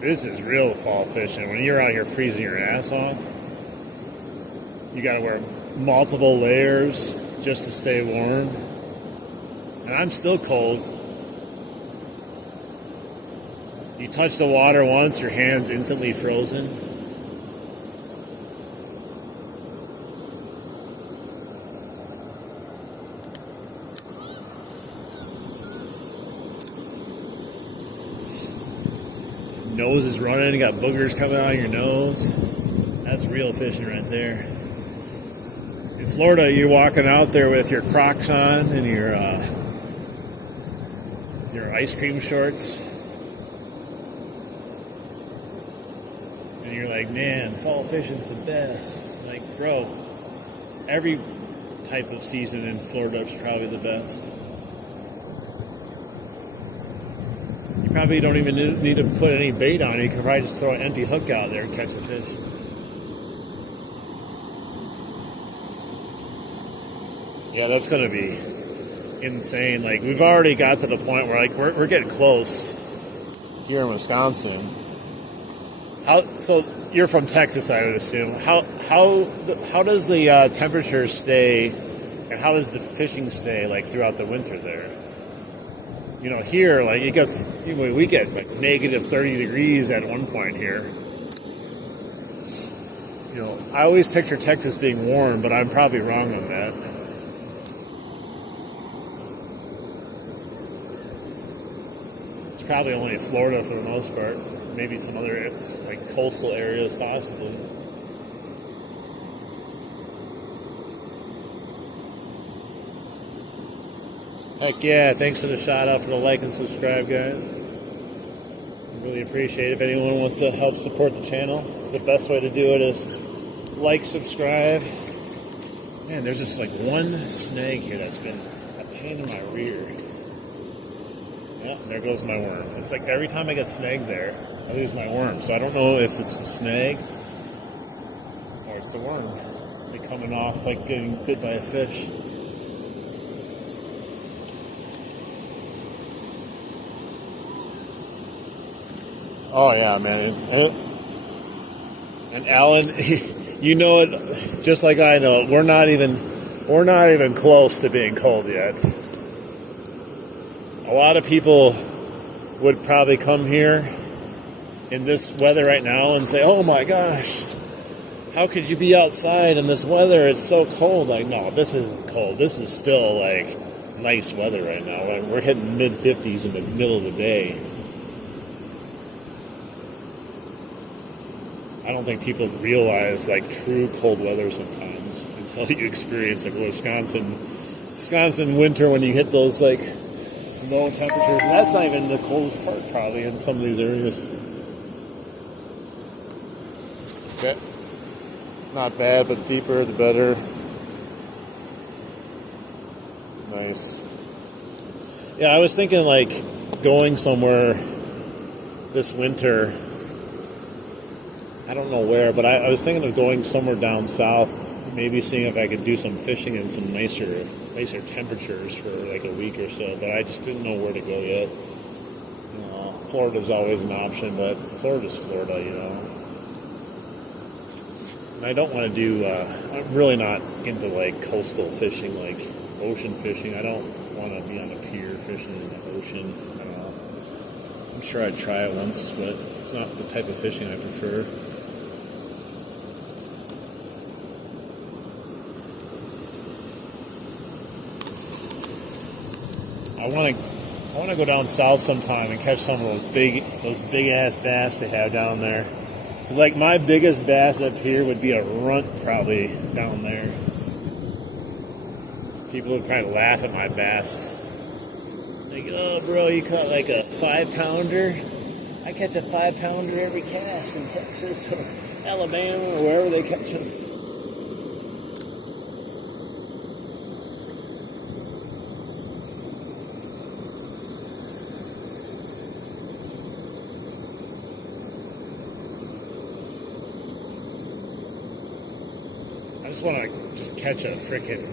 This is real fall fishing. When you're out here freezing your ass off, you gotta wear multiple layers just to stay warm. And I'm still cold. You touch the water once, your hand's instantly frozen. Nose is running, you got boogers coming out of your nose. That's real fishing right there. In Florida, you're walking out there with your Crocs on and your ice cream shorts. And you're like, man, fall fishing's the best. Like, bro, every type of season in Florida is probably the best. You probably don't even need to put any bait on it. You can probably just throw an empty hook out there and catch a fish. Yeah, that's going to be insane. Like, we've already got to the point where we're getting close here in Wisconsin. So you're from Texas, I would assume. How does the temperature stay, and how does the fishing stay like throughout the winter there? Here, like we get like negative 30 degrees at one point here. I always picture Texas being warm, but I'm probably wrong on that. It's probably only Florida for the most part. Maybe some other like coastal areas possibly. Heck yeah, thanks for the shout out for the like and subscribe, guys. I really appreciate it. If anyone wants to help support the channel, it's the best way to do it is like, subscribe. Man, there's just like one snag here that's been a pain in my rear. Yeah, there goes my worm. It's like every time I get snagged there, I lose my worm. So I don't know if it's the snag or it's the worm. Like coming off, like getting bit by a fish. Oh yeah, man. And Alan, you know it just like I know it. We're not even close to being cold yet. A lot of people would probably come here in this weather right now and say, "Oh my gosh, how could you be outside in this weather? It's so cold." Like, no, this isn't cold. This is still like nice weather right now. Like, we're hitting mid-50s in the middle of the day. I don't think people realize like true cold weather sometimes until you experience like Wisconsin winter when you hit those like low temperatures. And that's not even the coldest part probably in some of these areas. Okay. Not bad, but deeper the better. Nice. Yeah, I was thinking like going somewhere this winter. I don't know where, but I was thinking of going somewhere down south, maybe seeing if I could do some fishing in some nicer temperatures for like a week or so, but I just didn't know where to go yet. Florida's always an option, but Florida's Florida, you know. And I don't want to do, I'm really not into like coastal fishing, like ocean fishing. I don't want to be on a pier fishing in the ocean. I don't know. I'm sure I'd try it once, but it's not the type of fishing I prefer. I want to go down south sometime and catch some of those big ass bass they have down there. It's like my biggest bass up here would be a runt probably down there. People would probably laugh at my bass. Like, oh bro, you caught like a 5-pounder? I catch a 5-pounder every cast in Texas or Alabama or wherever they catch them. I just want to just catch a freaking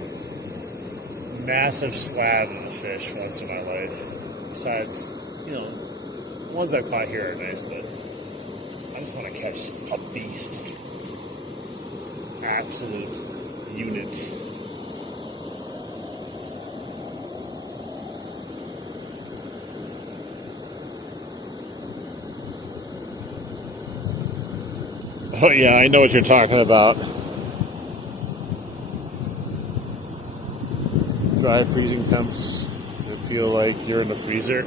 massive slab of a fish once in my life. Besides, you know, the ones I've caught here are nice, but I just want to catch a beast. Absolute unit. Oh yeah, I know what you're talking about. Dry freezing temps. You feel like you're in the freezer.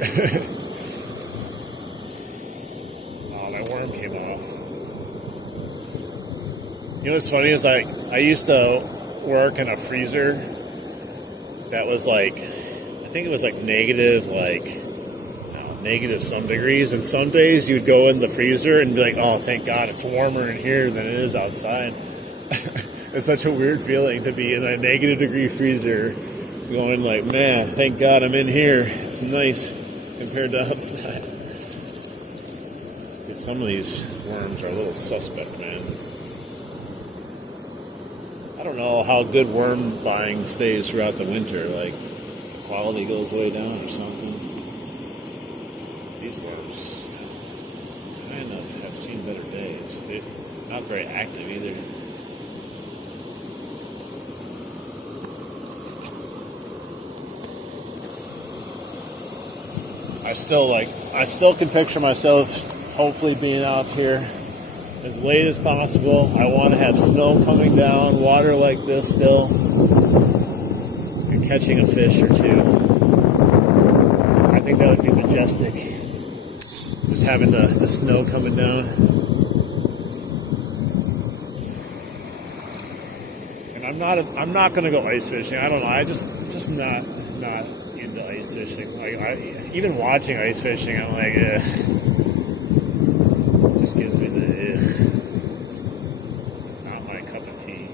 Oh, my worm came off. You know what's funny is I used to work in a freezer that was like, I think it was like negative, like, I don't know, negative some degrees. And some days you'd go in the freezer and be like, oh, thank God it's warmer in here than it is outside. It's such a weird feeling to be in a negative degree freezer. Going like, man, thank God I'm in here. It's nice compared to outside. Some of these worms are a little suspect, man. I don't know how good worm buying stays throughout the winter. Like, quality goes way down or something. These worms kind of have seen better days. They're not very active either. I still can picture myself hopefully being out here as late as possible. I want to have snow coming down, water like this still, and catching a fish or two. I think that would be majestic. Just having the snow coming down. And I'm not gonna go ice fishing. I don't know. I just not into ice fishing. Like even watching ice fishing, I'm like, ugh. It just gives me the ugh. It's not my cup of tea.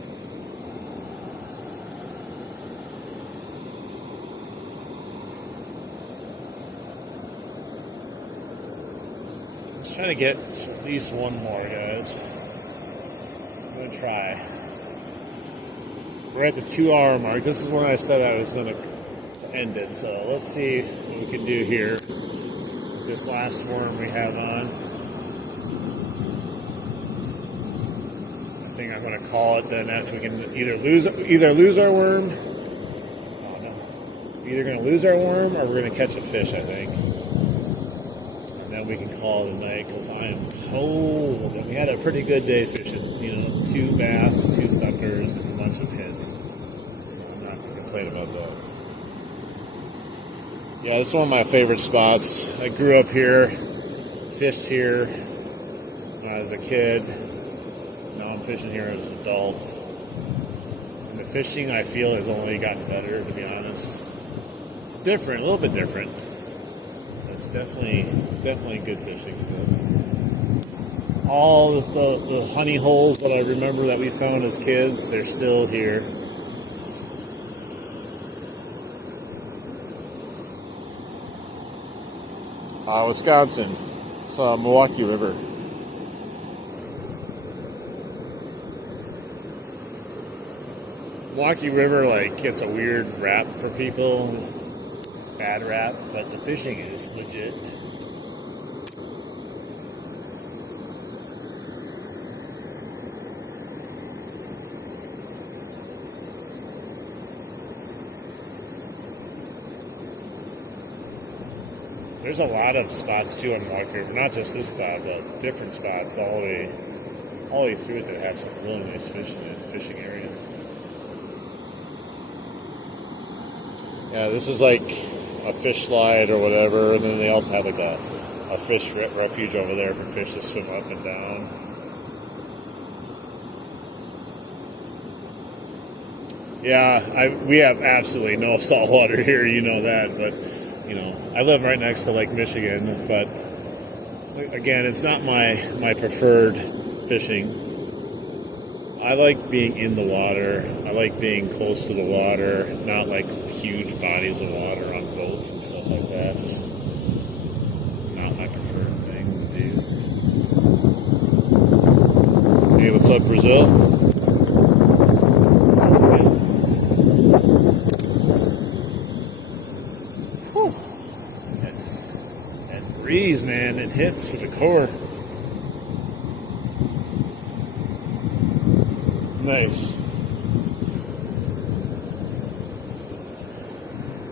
Let's try to get at least one more, guys. I'm gonna try. We're at the 2-hour mark. This is when I said I was gonna end it, so let's see what we can do here with this last worm we have on. I think I'm going to call it then, if we can either lose our worm. Oh no, we're either going to lose our worm or we're going to catch a fish, I think, and then we can call it a night because I am cold. And we had a pretty good day fishing, you know, 2 bass, 2 suckers, and a bunch of hits, so I'm not going to complain about that. Yeah, this is one of my favorite spots. I grew up here, fished here when I was a kid. Now I'm fishing here as an adult. And the fishing, I feel, has only gotten better, to be honest. It's different, a little bit different. It's definitely good fishing still. All the honey holes that I remember that we found as kids, they're still here. Wisconsin. It's Milwaukee River. Milwaukee River like gets a weird rap for people, bad rap, but the fishing is legit. There's a lot of spots too on Walker River, not just this spot, but different spots all the way through it that have some really nice fishing areas. Yeah, this is like a fish slide or whatever, and then they also have like a fish refuge over there for fish to swim up and down. Yeah, we have absolutely no salt water here, you know that, but I live right next to Lake Michigan, but again, it's not my preferred fishing. I like being in the water. I like being close to the water, not like huge bodies of water on boats and stuff like that. Just not my preferred thing to do. Hey, what's up, Brazil? That breeze, man, it hits to the core. Nice.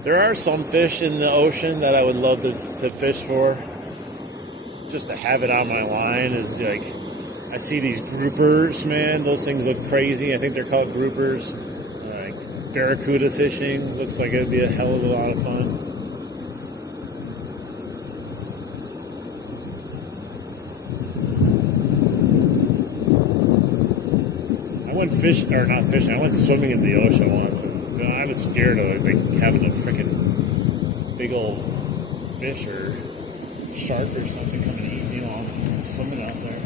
There are some fish in the ocean that I would love to fish for. Just to have it on my line is like, I see these groupers, man. Those things look crazy. I think they're called groupers. Like barracuda fishing. Looks like it'd be a hell of a lot of fun. I went swimming in the ocean once, and I was scared of like having a freaking big old fish or shark or something come and eat me while I'm swimming out there.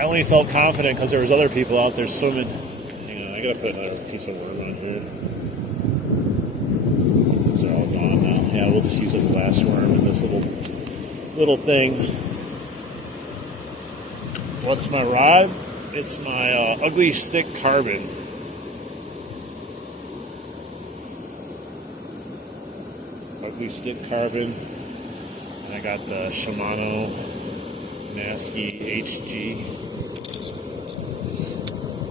I only felt confident because there was other people out there swimming. Hang on, I gotta put another piece of worm on here. These are all gone now. Yeah, we'll just use up the last worm in this little thing. What's my rod? It's my Ugly Stick Carbon. Ugly Stick Carbon. And I got the Shimano Nasky HG.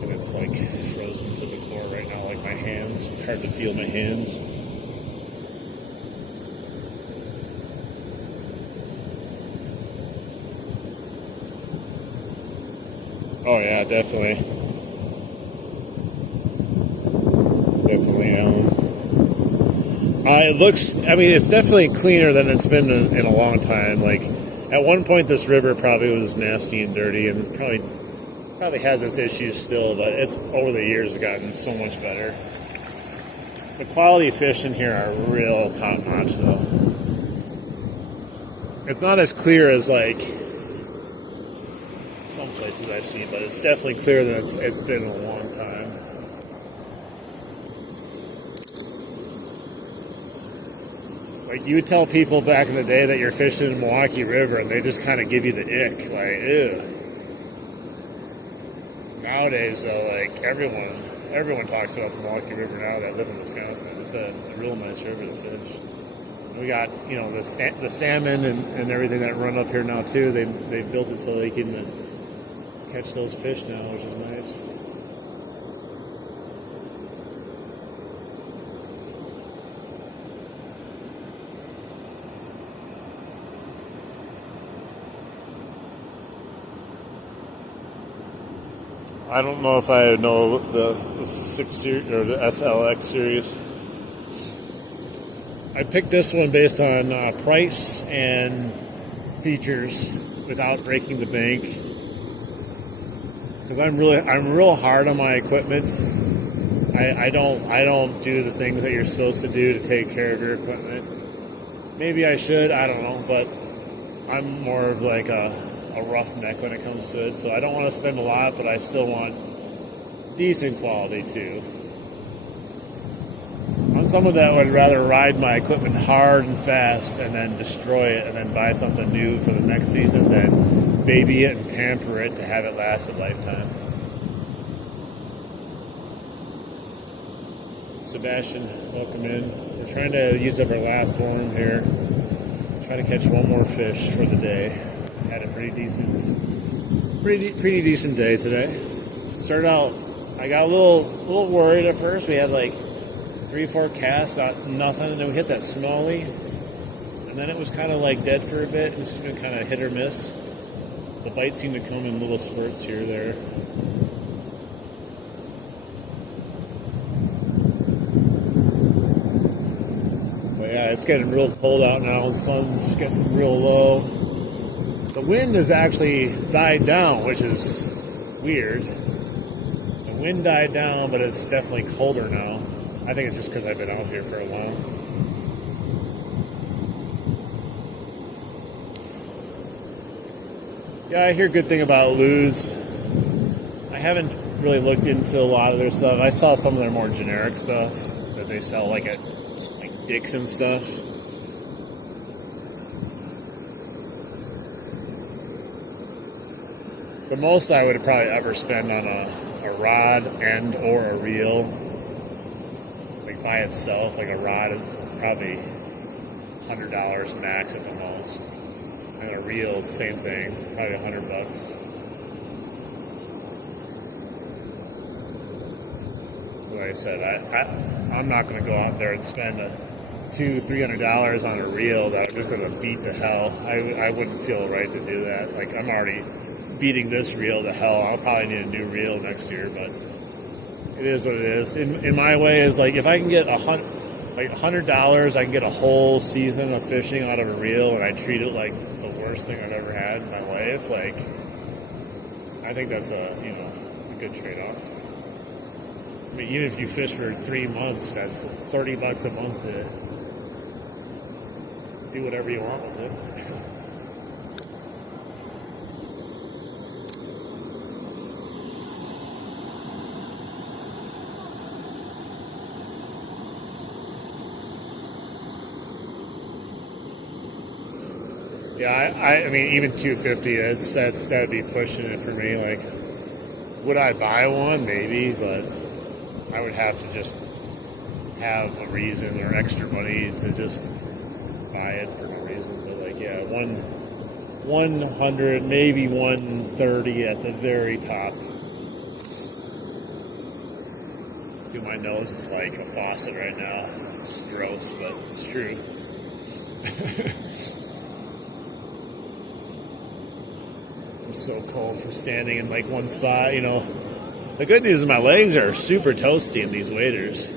And it's like frozen to the core right now, like my hands. It's hard to feel my hands. Oh yeah, definitely. It looks, it's definitely cleaner than it's been in a long time. Like, at one point this river probably was nasty and dirty and probably has its issues still, but it's, over the years, gotten so much better. The quality of fish in here are real top-notch, though. It's not as clear as, like, some places I've seen, but it's definitely clearer than it's been in a long time. Like, you would tell people back in the day that you're fishing in Milwaukee River and they just kind of give you the ick, like, ew. Nowadays, though, like, everyone talks about the Milwaukee River now that live in Wisconsin. It's a real nice river to fish. We got, the salmon and everything that run up here now, too. They built it so they can catch those fish now, which is nice. I don't know if I know the 6 series or the SLX series. I picked this one based on price and features without breaking the bank. Because I'm real hard on my equipment. I don't do the things that you're supposed to do to take care of your equipment. Maybe I should, I don't know, but I'm more of like a roughneck when it comes to it. So I don't want to spend a lot, but I still want decent quality too. I'm someone that would rather ride my equipment hard and fast and then destroy it and then buy something new for the next season than baby it and pamper it to have it last a lifetime. Sebastian, welcome in. We're trying to use up our last worm here. Trying to catch one more fish for the day. Had a pretty decent day today. Started out, I got a little worried at first. We had like 3 or 4 casts, nothing, and then we hit that smallie. and then it was kind of like dead for a bit. It was been kind of hit or miss. The bites seem to come in little spurts here or there. But yeah, it's getting real cold out now. The sun's getting real low. The wind has actually died down, which is weird. The wind died down, but it's definitely colder now. I think it's just because I've been out here for a while. Yeah, I hear good thing about Lose. I haven't really looked into a lot of their stuff. I saw some of their more generic stuff that they sell like at like Dick's and stuff. The most I would probably ever spend on a rod and or a reel, like by itself, like a rod is probably $100 max at the most. And a reel, same thing, probably $100. Like I said, I'm not going to go out there and spend $200-$300 on a reel that I'm just going to beat to hell. I wouldn't feel right to do that. Like, I'm already beating this reel to hell. I'll probably need a new reel next year, but it is what it is. In my way is like, if I can get $100, I can get a whole season of fishing out of a reel, and I treat it like the worst thing I've ever had in my life. Like, I think that's a good trade-off. I mean, even if you fish for 3 months, that's $30 a month to do whatever you want with it. Yeah, I mean, even $250, that'd be pushing it for me. Like, would I buy one? Maybe, but I would have to just have a reason or extra money to just buy it for no reason. But like, yeah, 100, maybe 130 at the very top. Dude, my nose is like a faucet right now. It's just gross, but it's true. I'm so cold from standing in like one spot, The good news is my legs are super toasty in these waders.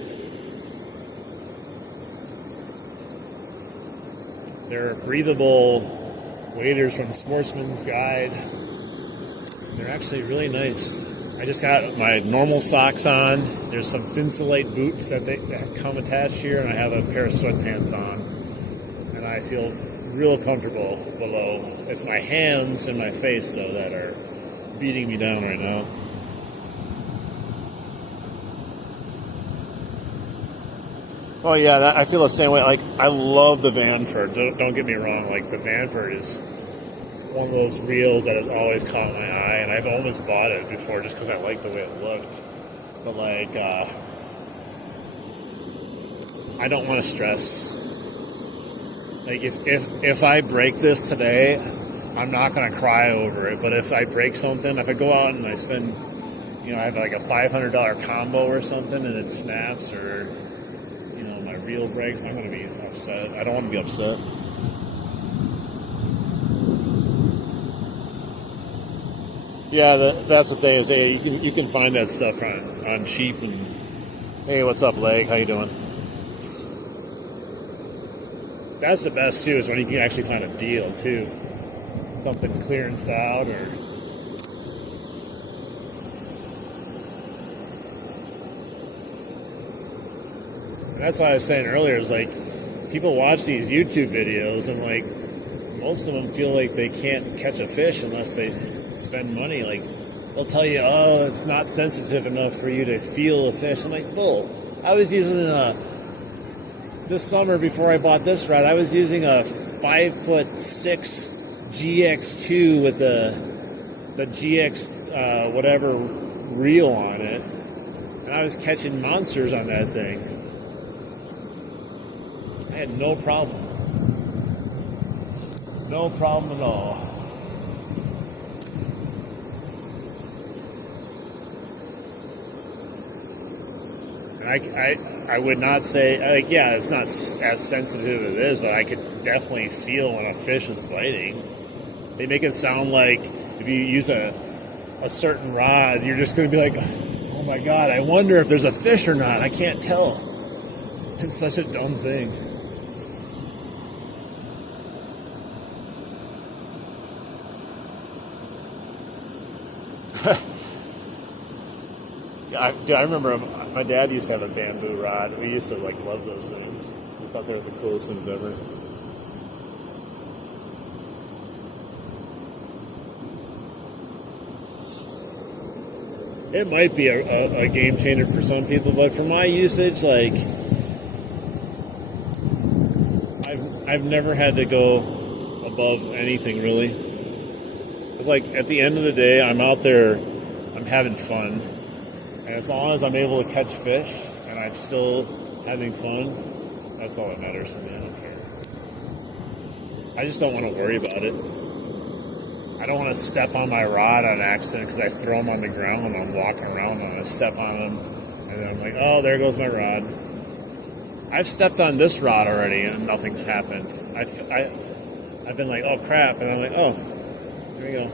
They're breathable waders from Sportsman's Guide. They're actually really nice. I just got my normal socks on. There's some Thinsulate boots that come attached here, and I have a pair of sweatpants on. And I feel real comfortable below. It's my hands and my face, though, that are beating me down right now. Oh yeah, I feel the same way. Like, I love the Vanford. Don't get me wrong. Like, the Vanford is one of those reels that has always caught my eye, and I've almost bought it before just because I like the way it looked. But like, I don't want to stress. Like, if I break this today, I'm not going to cry over it. But if I break something, if I go out and I spend, I have like a $500 combo or something and it snaps, or, my reel breaks, I'm going to be upset. I don't want to be upset. Yeah, that's the thing is, hey, you can find that stuff on cheap. And hey, what's up, leg? How you doing? That's the best, too, is when you can actually find a deal, too. Something clearanced out, or... And that's why I was saying earlier, is like, people watch these YouTube videos, and, like, most of them feel like they can't catch a fish unless they spend money. Like, they'll tell you, oh, it's not sensitive enough for you to feel a fish. I'm like, bull. I was using this summer, before I bought this rod, I was using a 5'6" GX2 with the GX whatever reel on it, and I was catching monsters on that thing. I had no problem. No problem at all. And I would not say, like, yeah, it's not as sensitive as it is, but I could definitely feel when a fish is biting. They make it sound like if you use a certain rod, you're just going to be like, oh my God, I wonder if there's a fish or not. I can't tell. It's such a dumb thing. I remember my dad used to have a bamboo rod. We used to like love those things. We thought they were the coolest things ever. It might be a game changer for some people, but for my usage, like I've never had to go above anything really. It's like at the end of the day, I'm out there, I'm having fun. And as long as I'm able to catch fish and I'm still having fun, that's all that matters to me. I don't care. I just don't want to worry about it. I don't want to step on my rod on accident because I throw them on the ground and I'm walking around and I step on them. And then I'm like, oh, there goes my rod. I've stepped on this rod already and nothing's happened. I've been like, oh, crap. And I'm like, oh, there we go.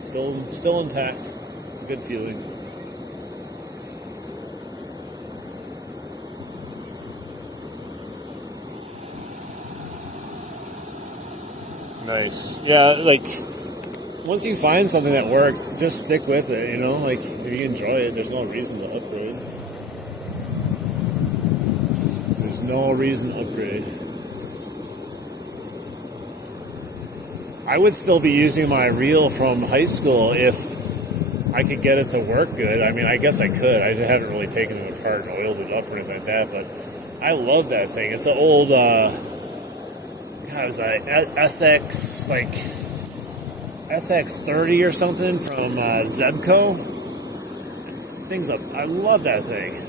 Still intact. It's a good feeling. Nice. Yeah, like, once you find something that works, just stick with it, you know? Like, if you enjoy it, there's no reason to upgrade. There's no reason to upgrade. I would still be using my reel from high school if I could get it to work good. I mean, I guess I could. I haven't really taken it apart and oiled it up or anything like that, but I love that thing. It's an old, it was a SX, like, SX30 or something from Zebco. I love that thing.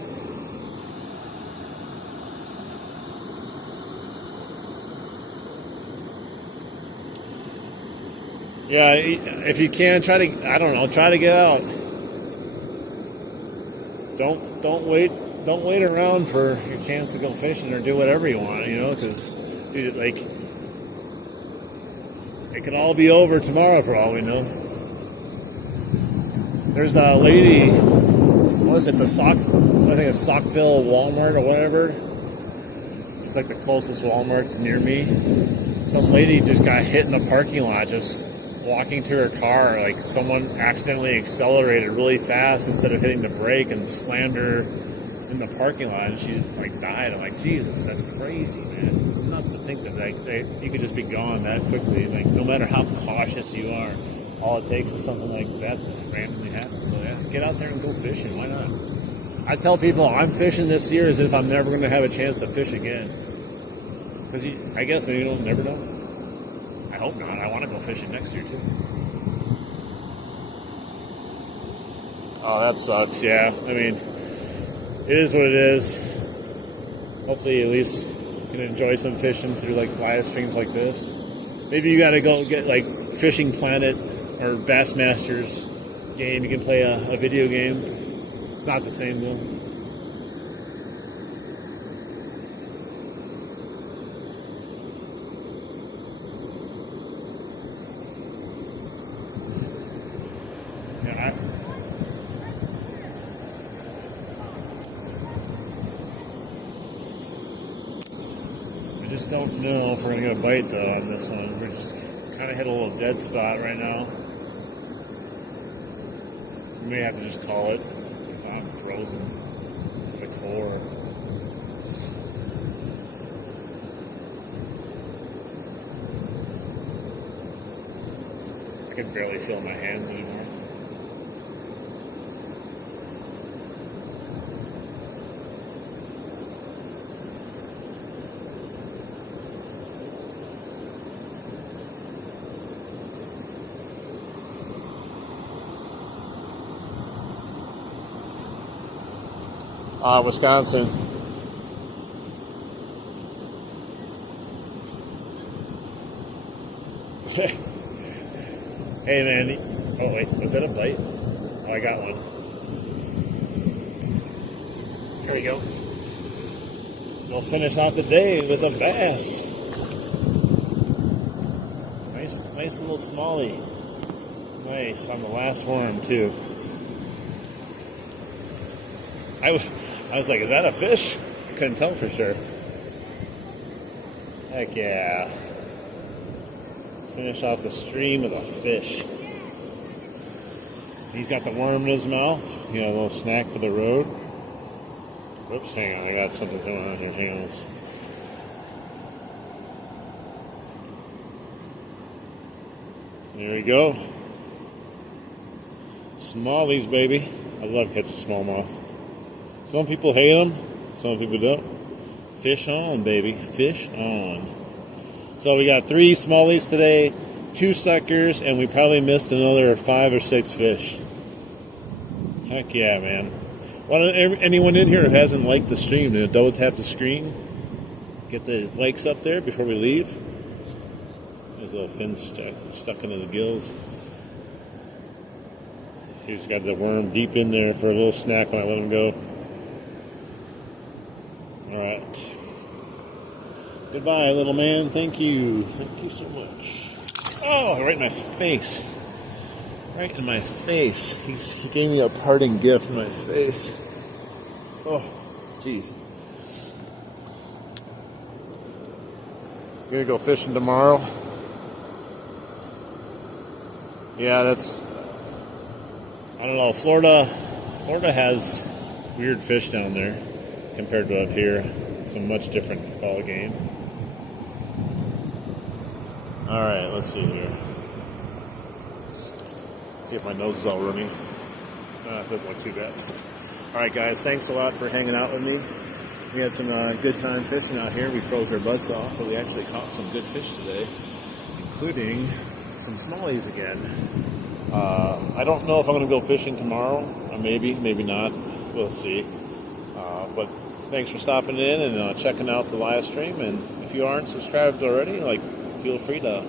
Yeah, if you can, try to get out. Don't wait around for your chance to go fishing or do whatever you want, you know, because, dude, like, it could all be over tomorrow for all we know. There's a lady, what is it, I think it's Saukville Walmart or whatever. It's like the closest Walmart near me. Some lady just got hit in the parking lot just walking to her car. Like someone accidentally accelerated really fast instead of hitting the brake and slammed her in the parking lot, and she like died. I'm like, Jesus, that's crazy, man. It's nuts to think that you could just be gone that quickly. Like no matter how cautious you are, all it takes is something like that to randomly happen. So yeah, get out there and go fishing. Why not? I tell people I'm fishing this year as if I'm never going to have a chance to fish again. Because I guess you don't never know. I hope not. I want to go fishing next year too. Oh, that sucks. Yeah, I mean, it is what it is. Hopefully, at least you can enjoy some fishing through like live streams like this. Maybe you got to go get like Fishing Planet or Bassmasters game. You can play a video game. It's not the same though. I just don't know if we're going to get a bite though on this one. We're just kind of hit a little dead spot right now. We may have to just call it because I'm frozen to the core. I can barely feel my hands anymore. Wisconsin. Hey man, oh wait, was that a bite? Oh, I got one. Here we go. We'll finish out the day with a bass. Nice little smallie. Nice on the last worm too. I was like, is that a fish? I couldn't tell for sure. Heck yeah. Finish off the stream with a fish. He's got the worm in his mouth. You know, a little snack for the road. Whoops, hang on. I got something going on here. Hang on. There we go. Smallies, baby. I love catching smallmouth. Some people hate them. Some people don't. Fish on, baby. Fish on. So we got 3 smallies today, 2 suckers, and we probably missed another 5 or 6 fish. Heck yeah, man. Anyone in here who hasn't liked the stream, double tap the screen. Get the likes up there before we leave. There's a little fin stuck in his gills. He's got the worm deep in there for a little snack when I let him go. Alright. Goodbye, little man. Thank you. Thank you so much. Oh, right in my face. Right in my face. He gave me a parting gift in my face. Oh, jeez. Gonna go fishing tomorrow. Yeah, I don't know. Florida has weird fish down there compared to up here. It's a much different ball game. All right, let's see here. See if my nose is all runny. It doesn't look too bad. All right, guys, thanks a lot for hanging out with me. We had some good time fishing out here. We froze our butts off, but we actually caught some good fish today, including some smallies again. I don't know if I'm going to go fishing tomorrow. Maybe not. We'll see. But thanks for stopping in and checking out the live stream. And if you aren't subscribed already, feel free to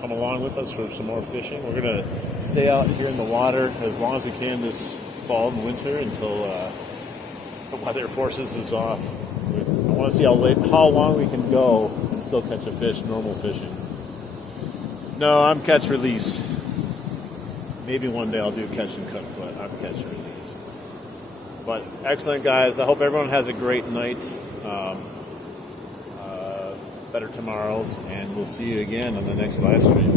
come along with us for some more fishing. We're going to stay out here in the water as long as we can this fall and winter until the weather forces us off. I want to see how long we can go and still catch a fish, normal fishing. No, I'm catch release. Maybe one day I'll do catch and cook, but I'm catch and release. But excellent, guys. I hope everyone has a great night. Better tomorrows, and we'll see you again on the next live stream.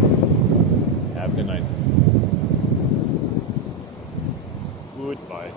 Have a good night. Goodbye.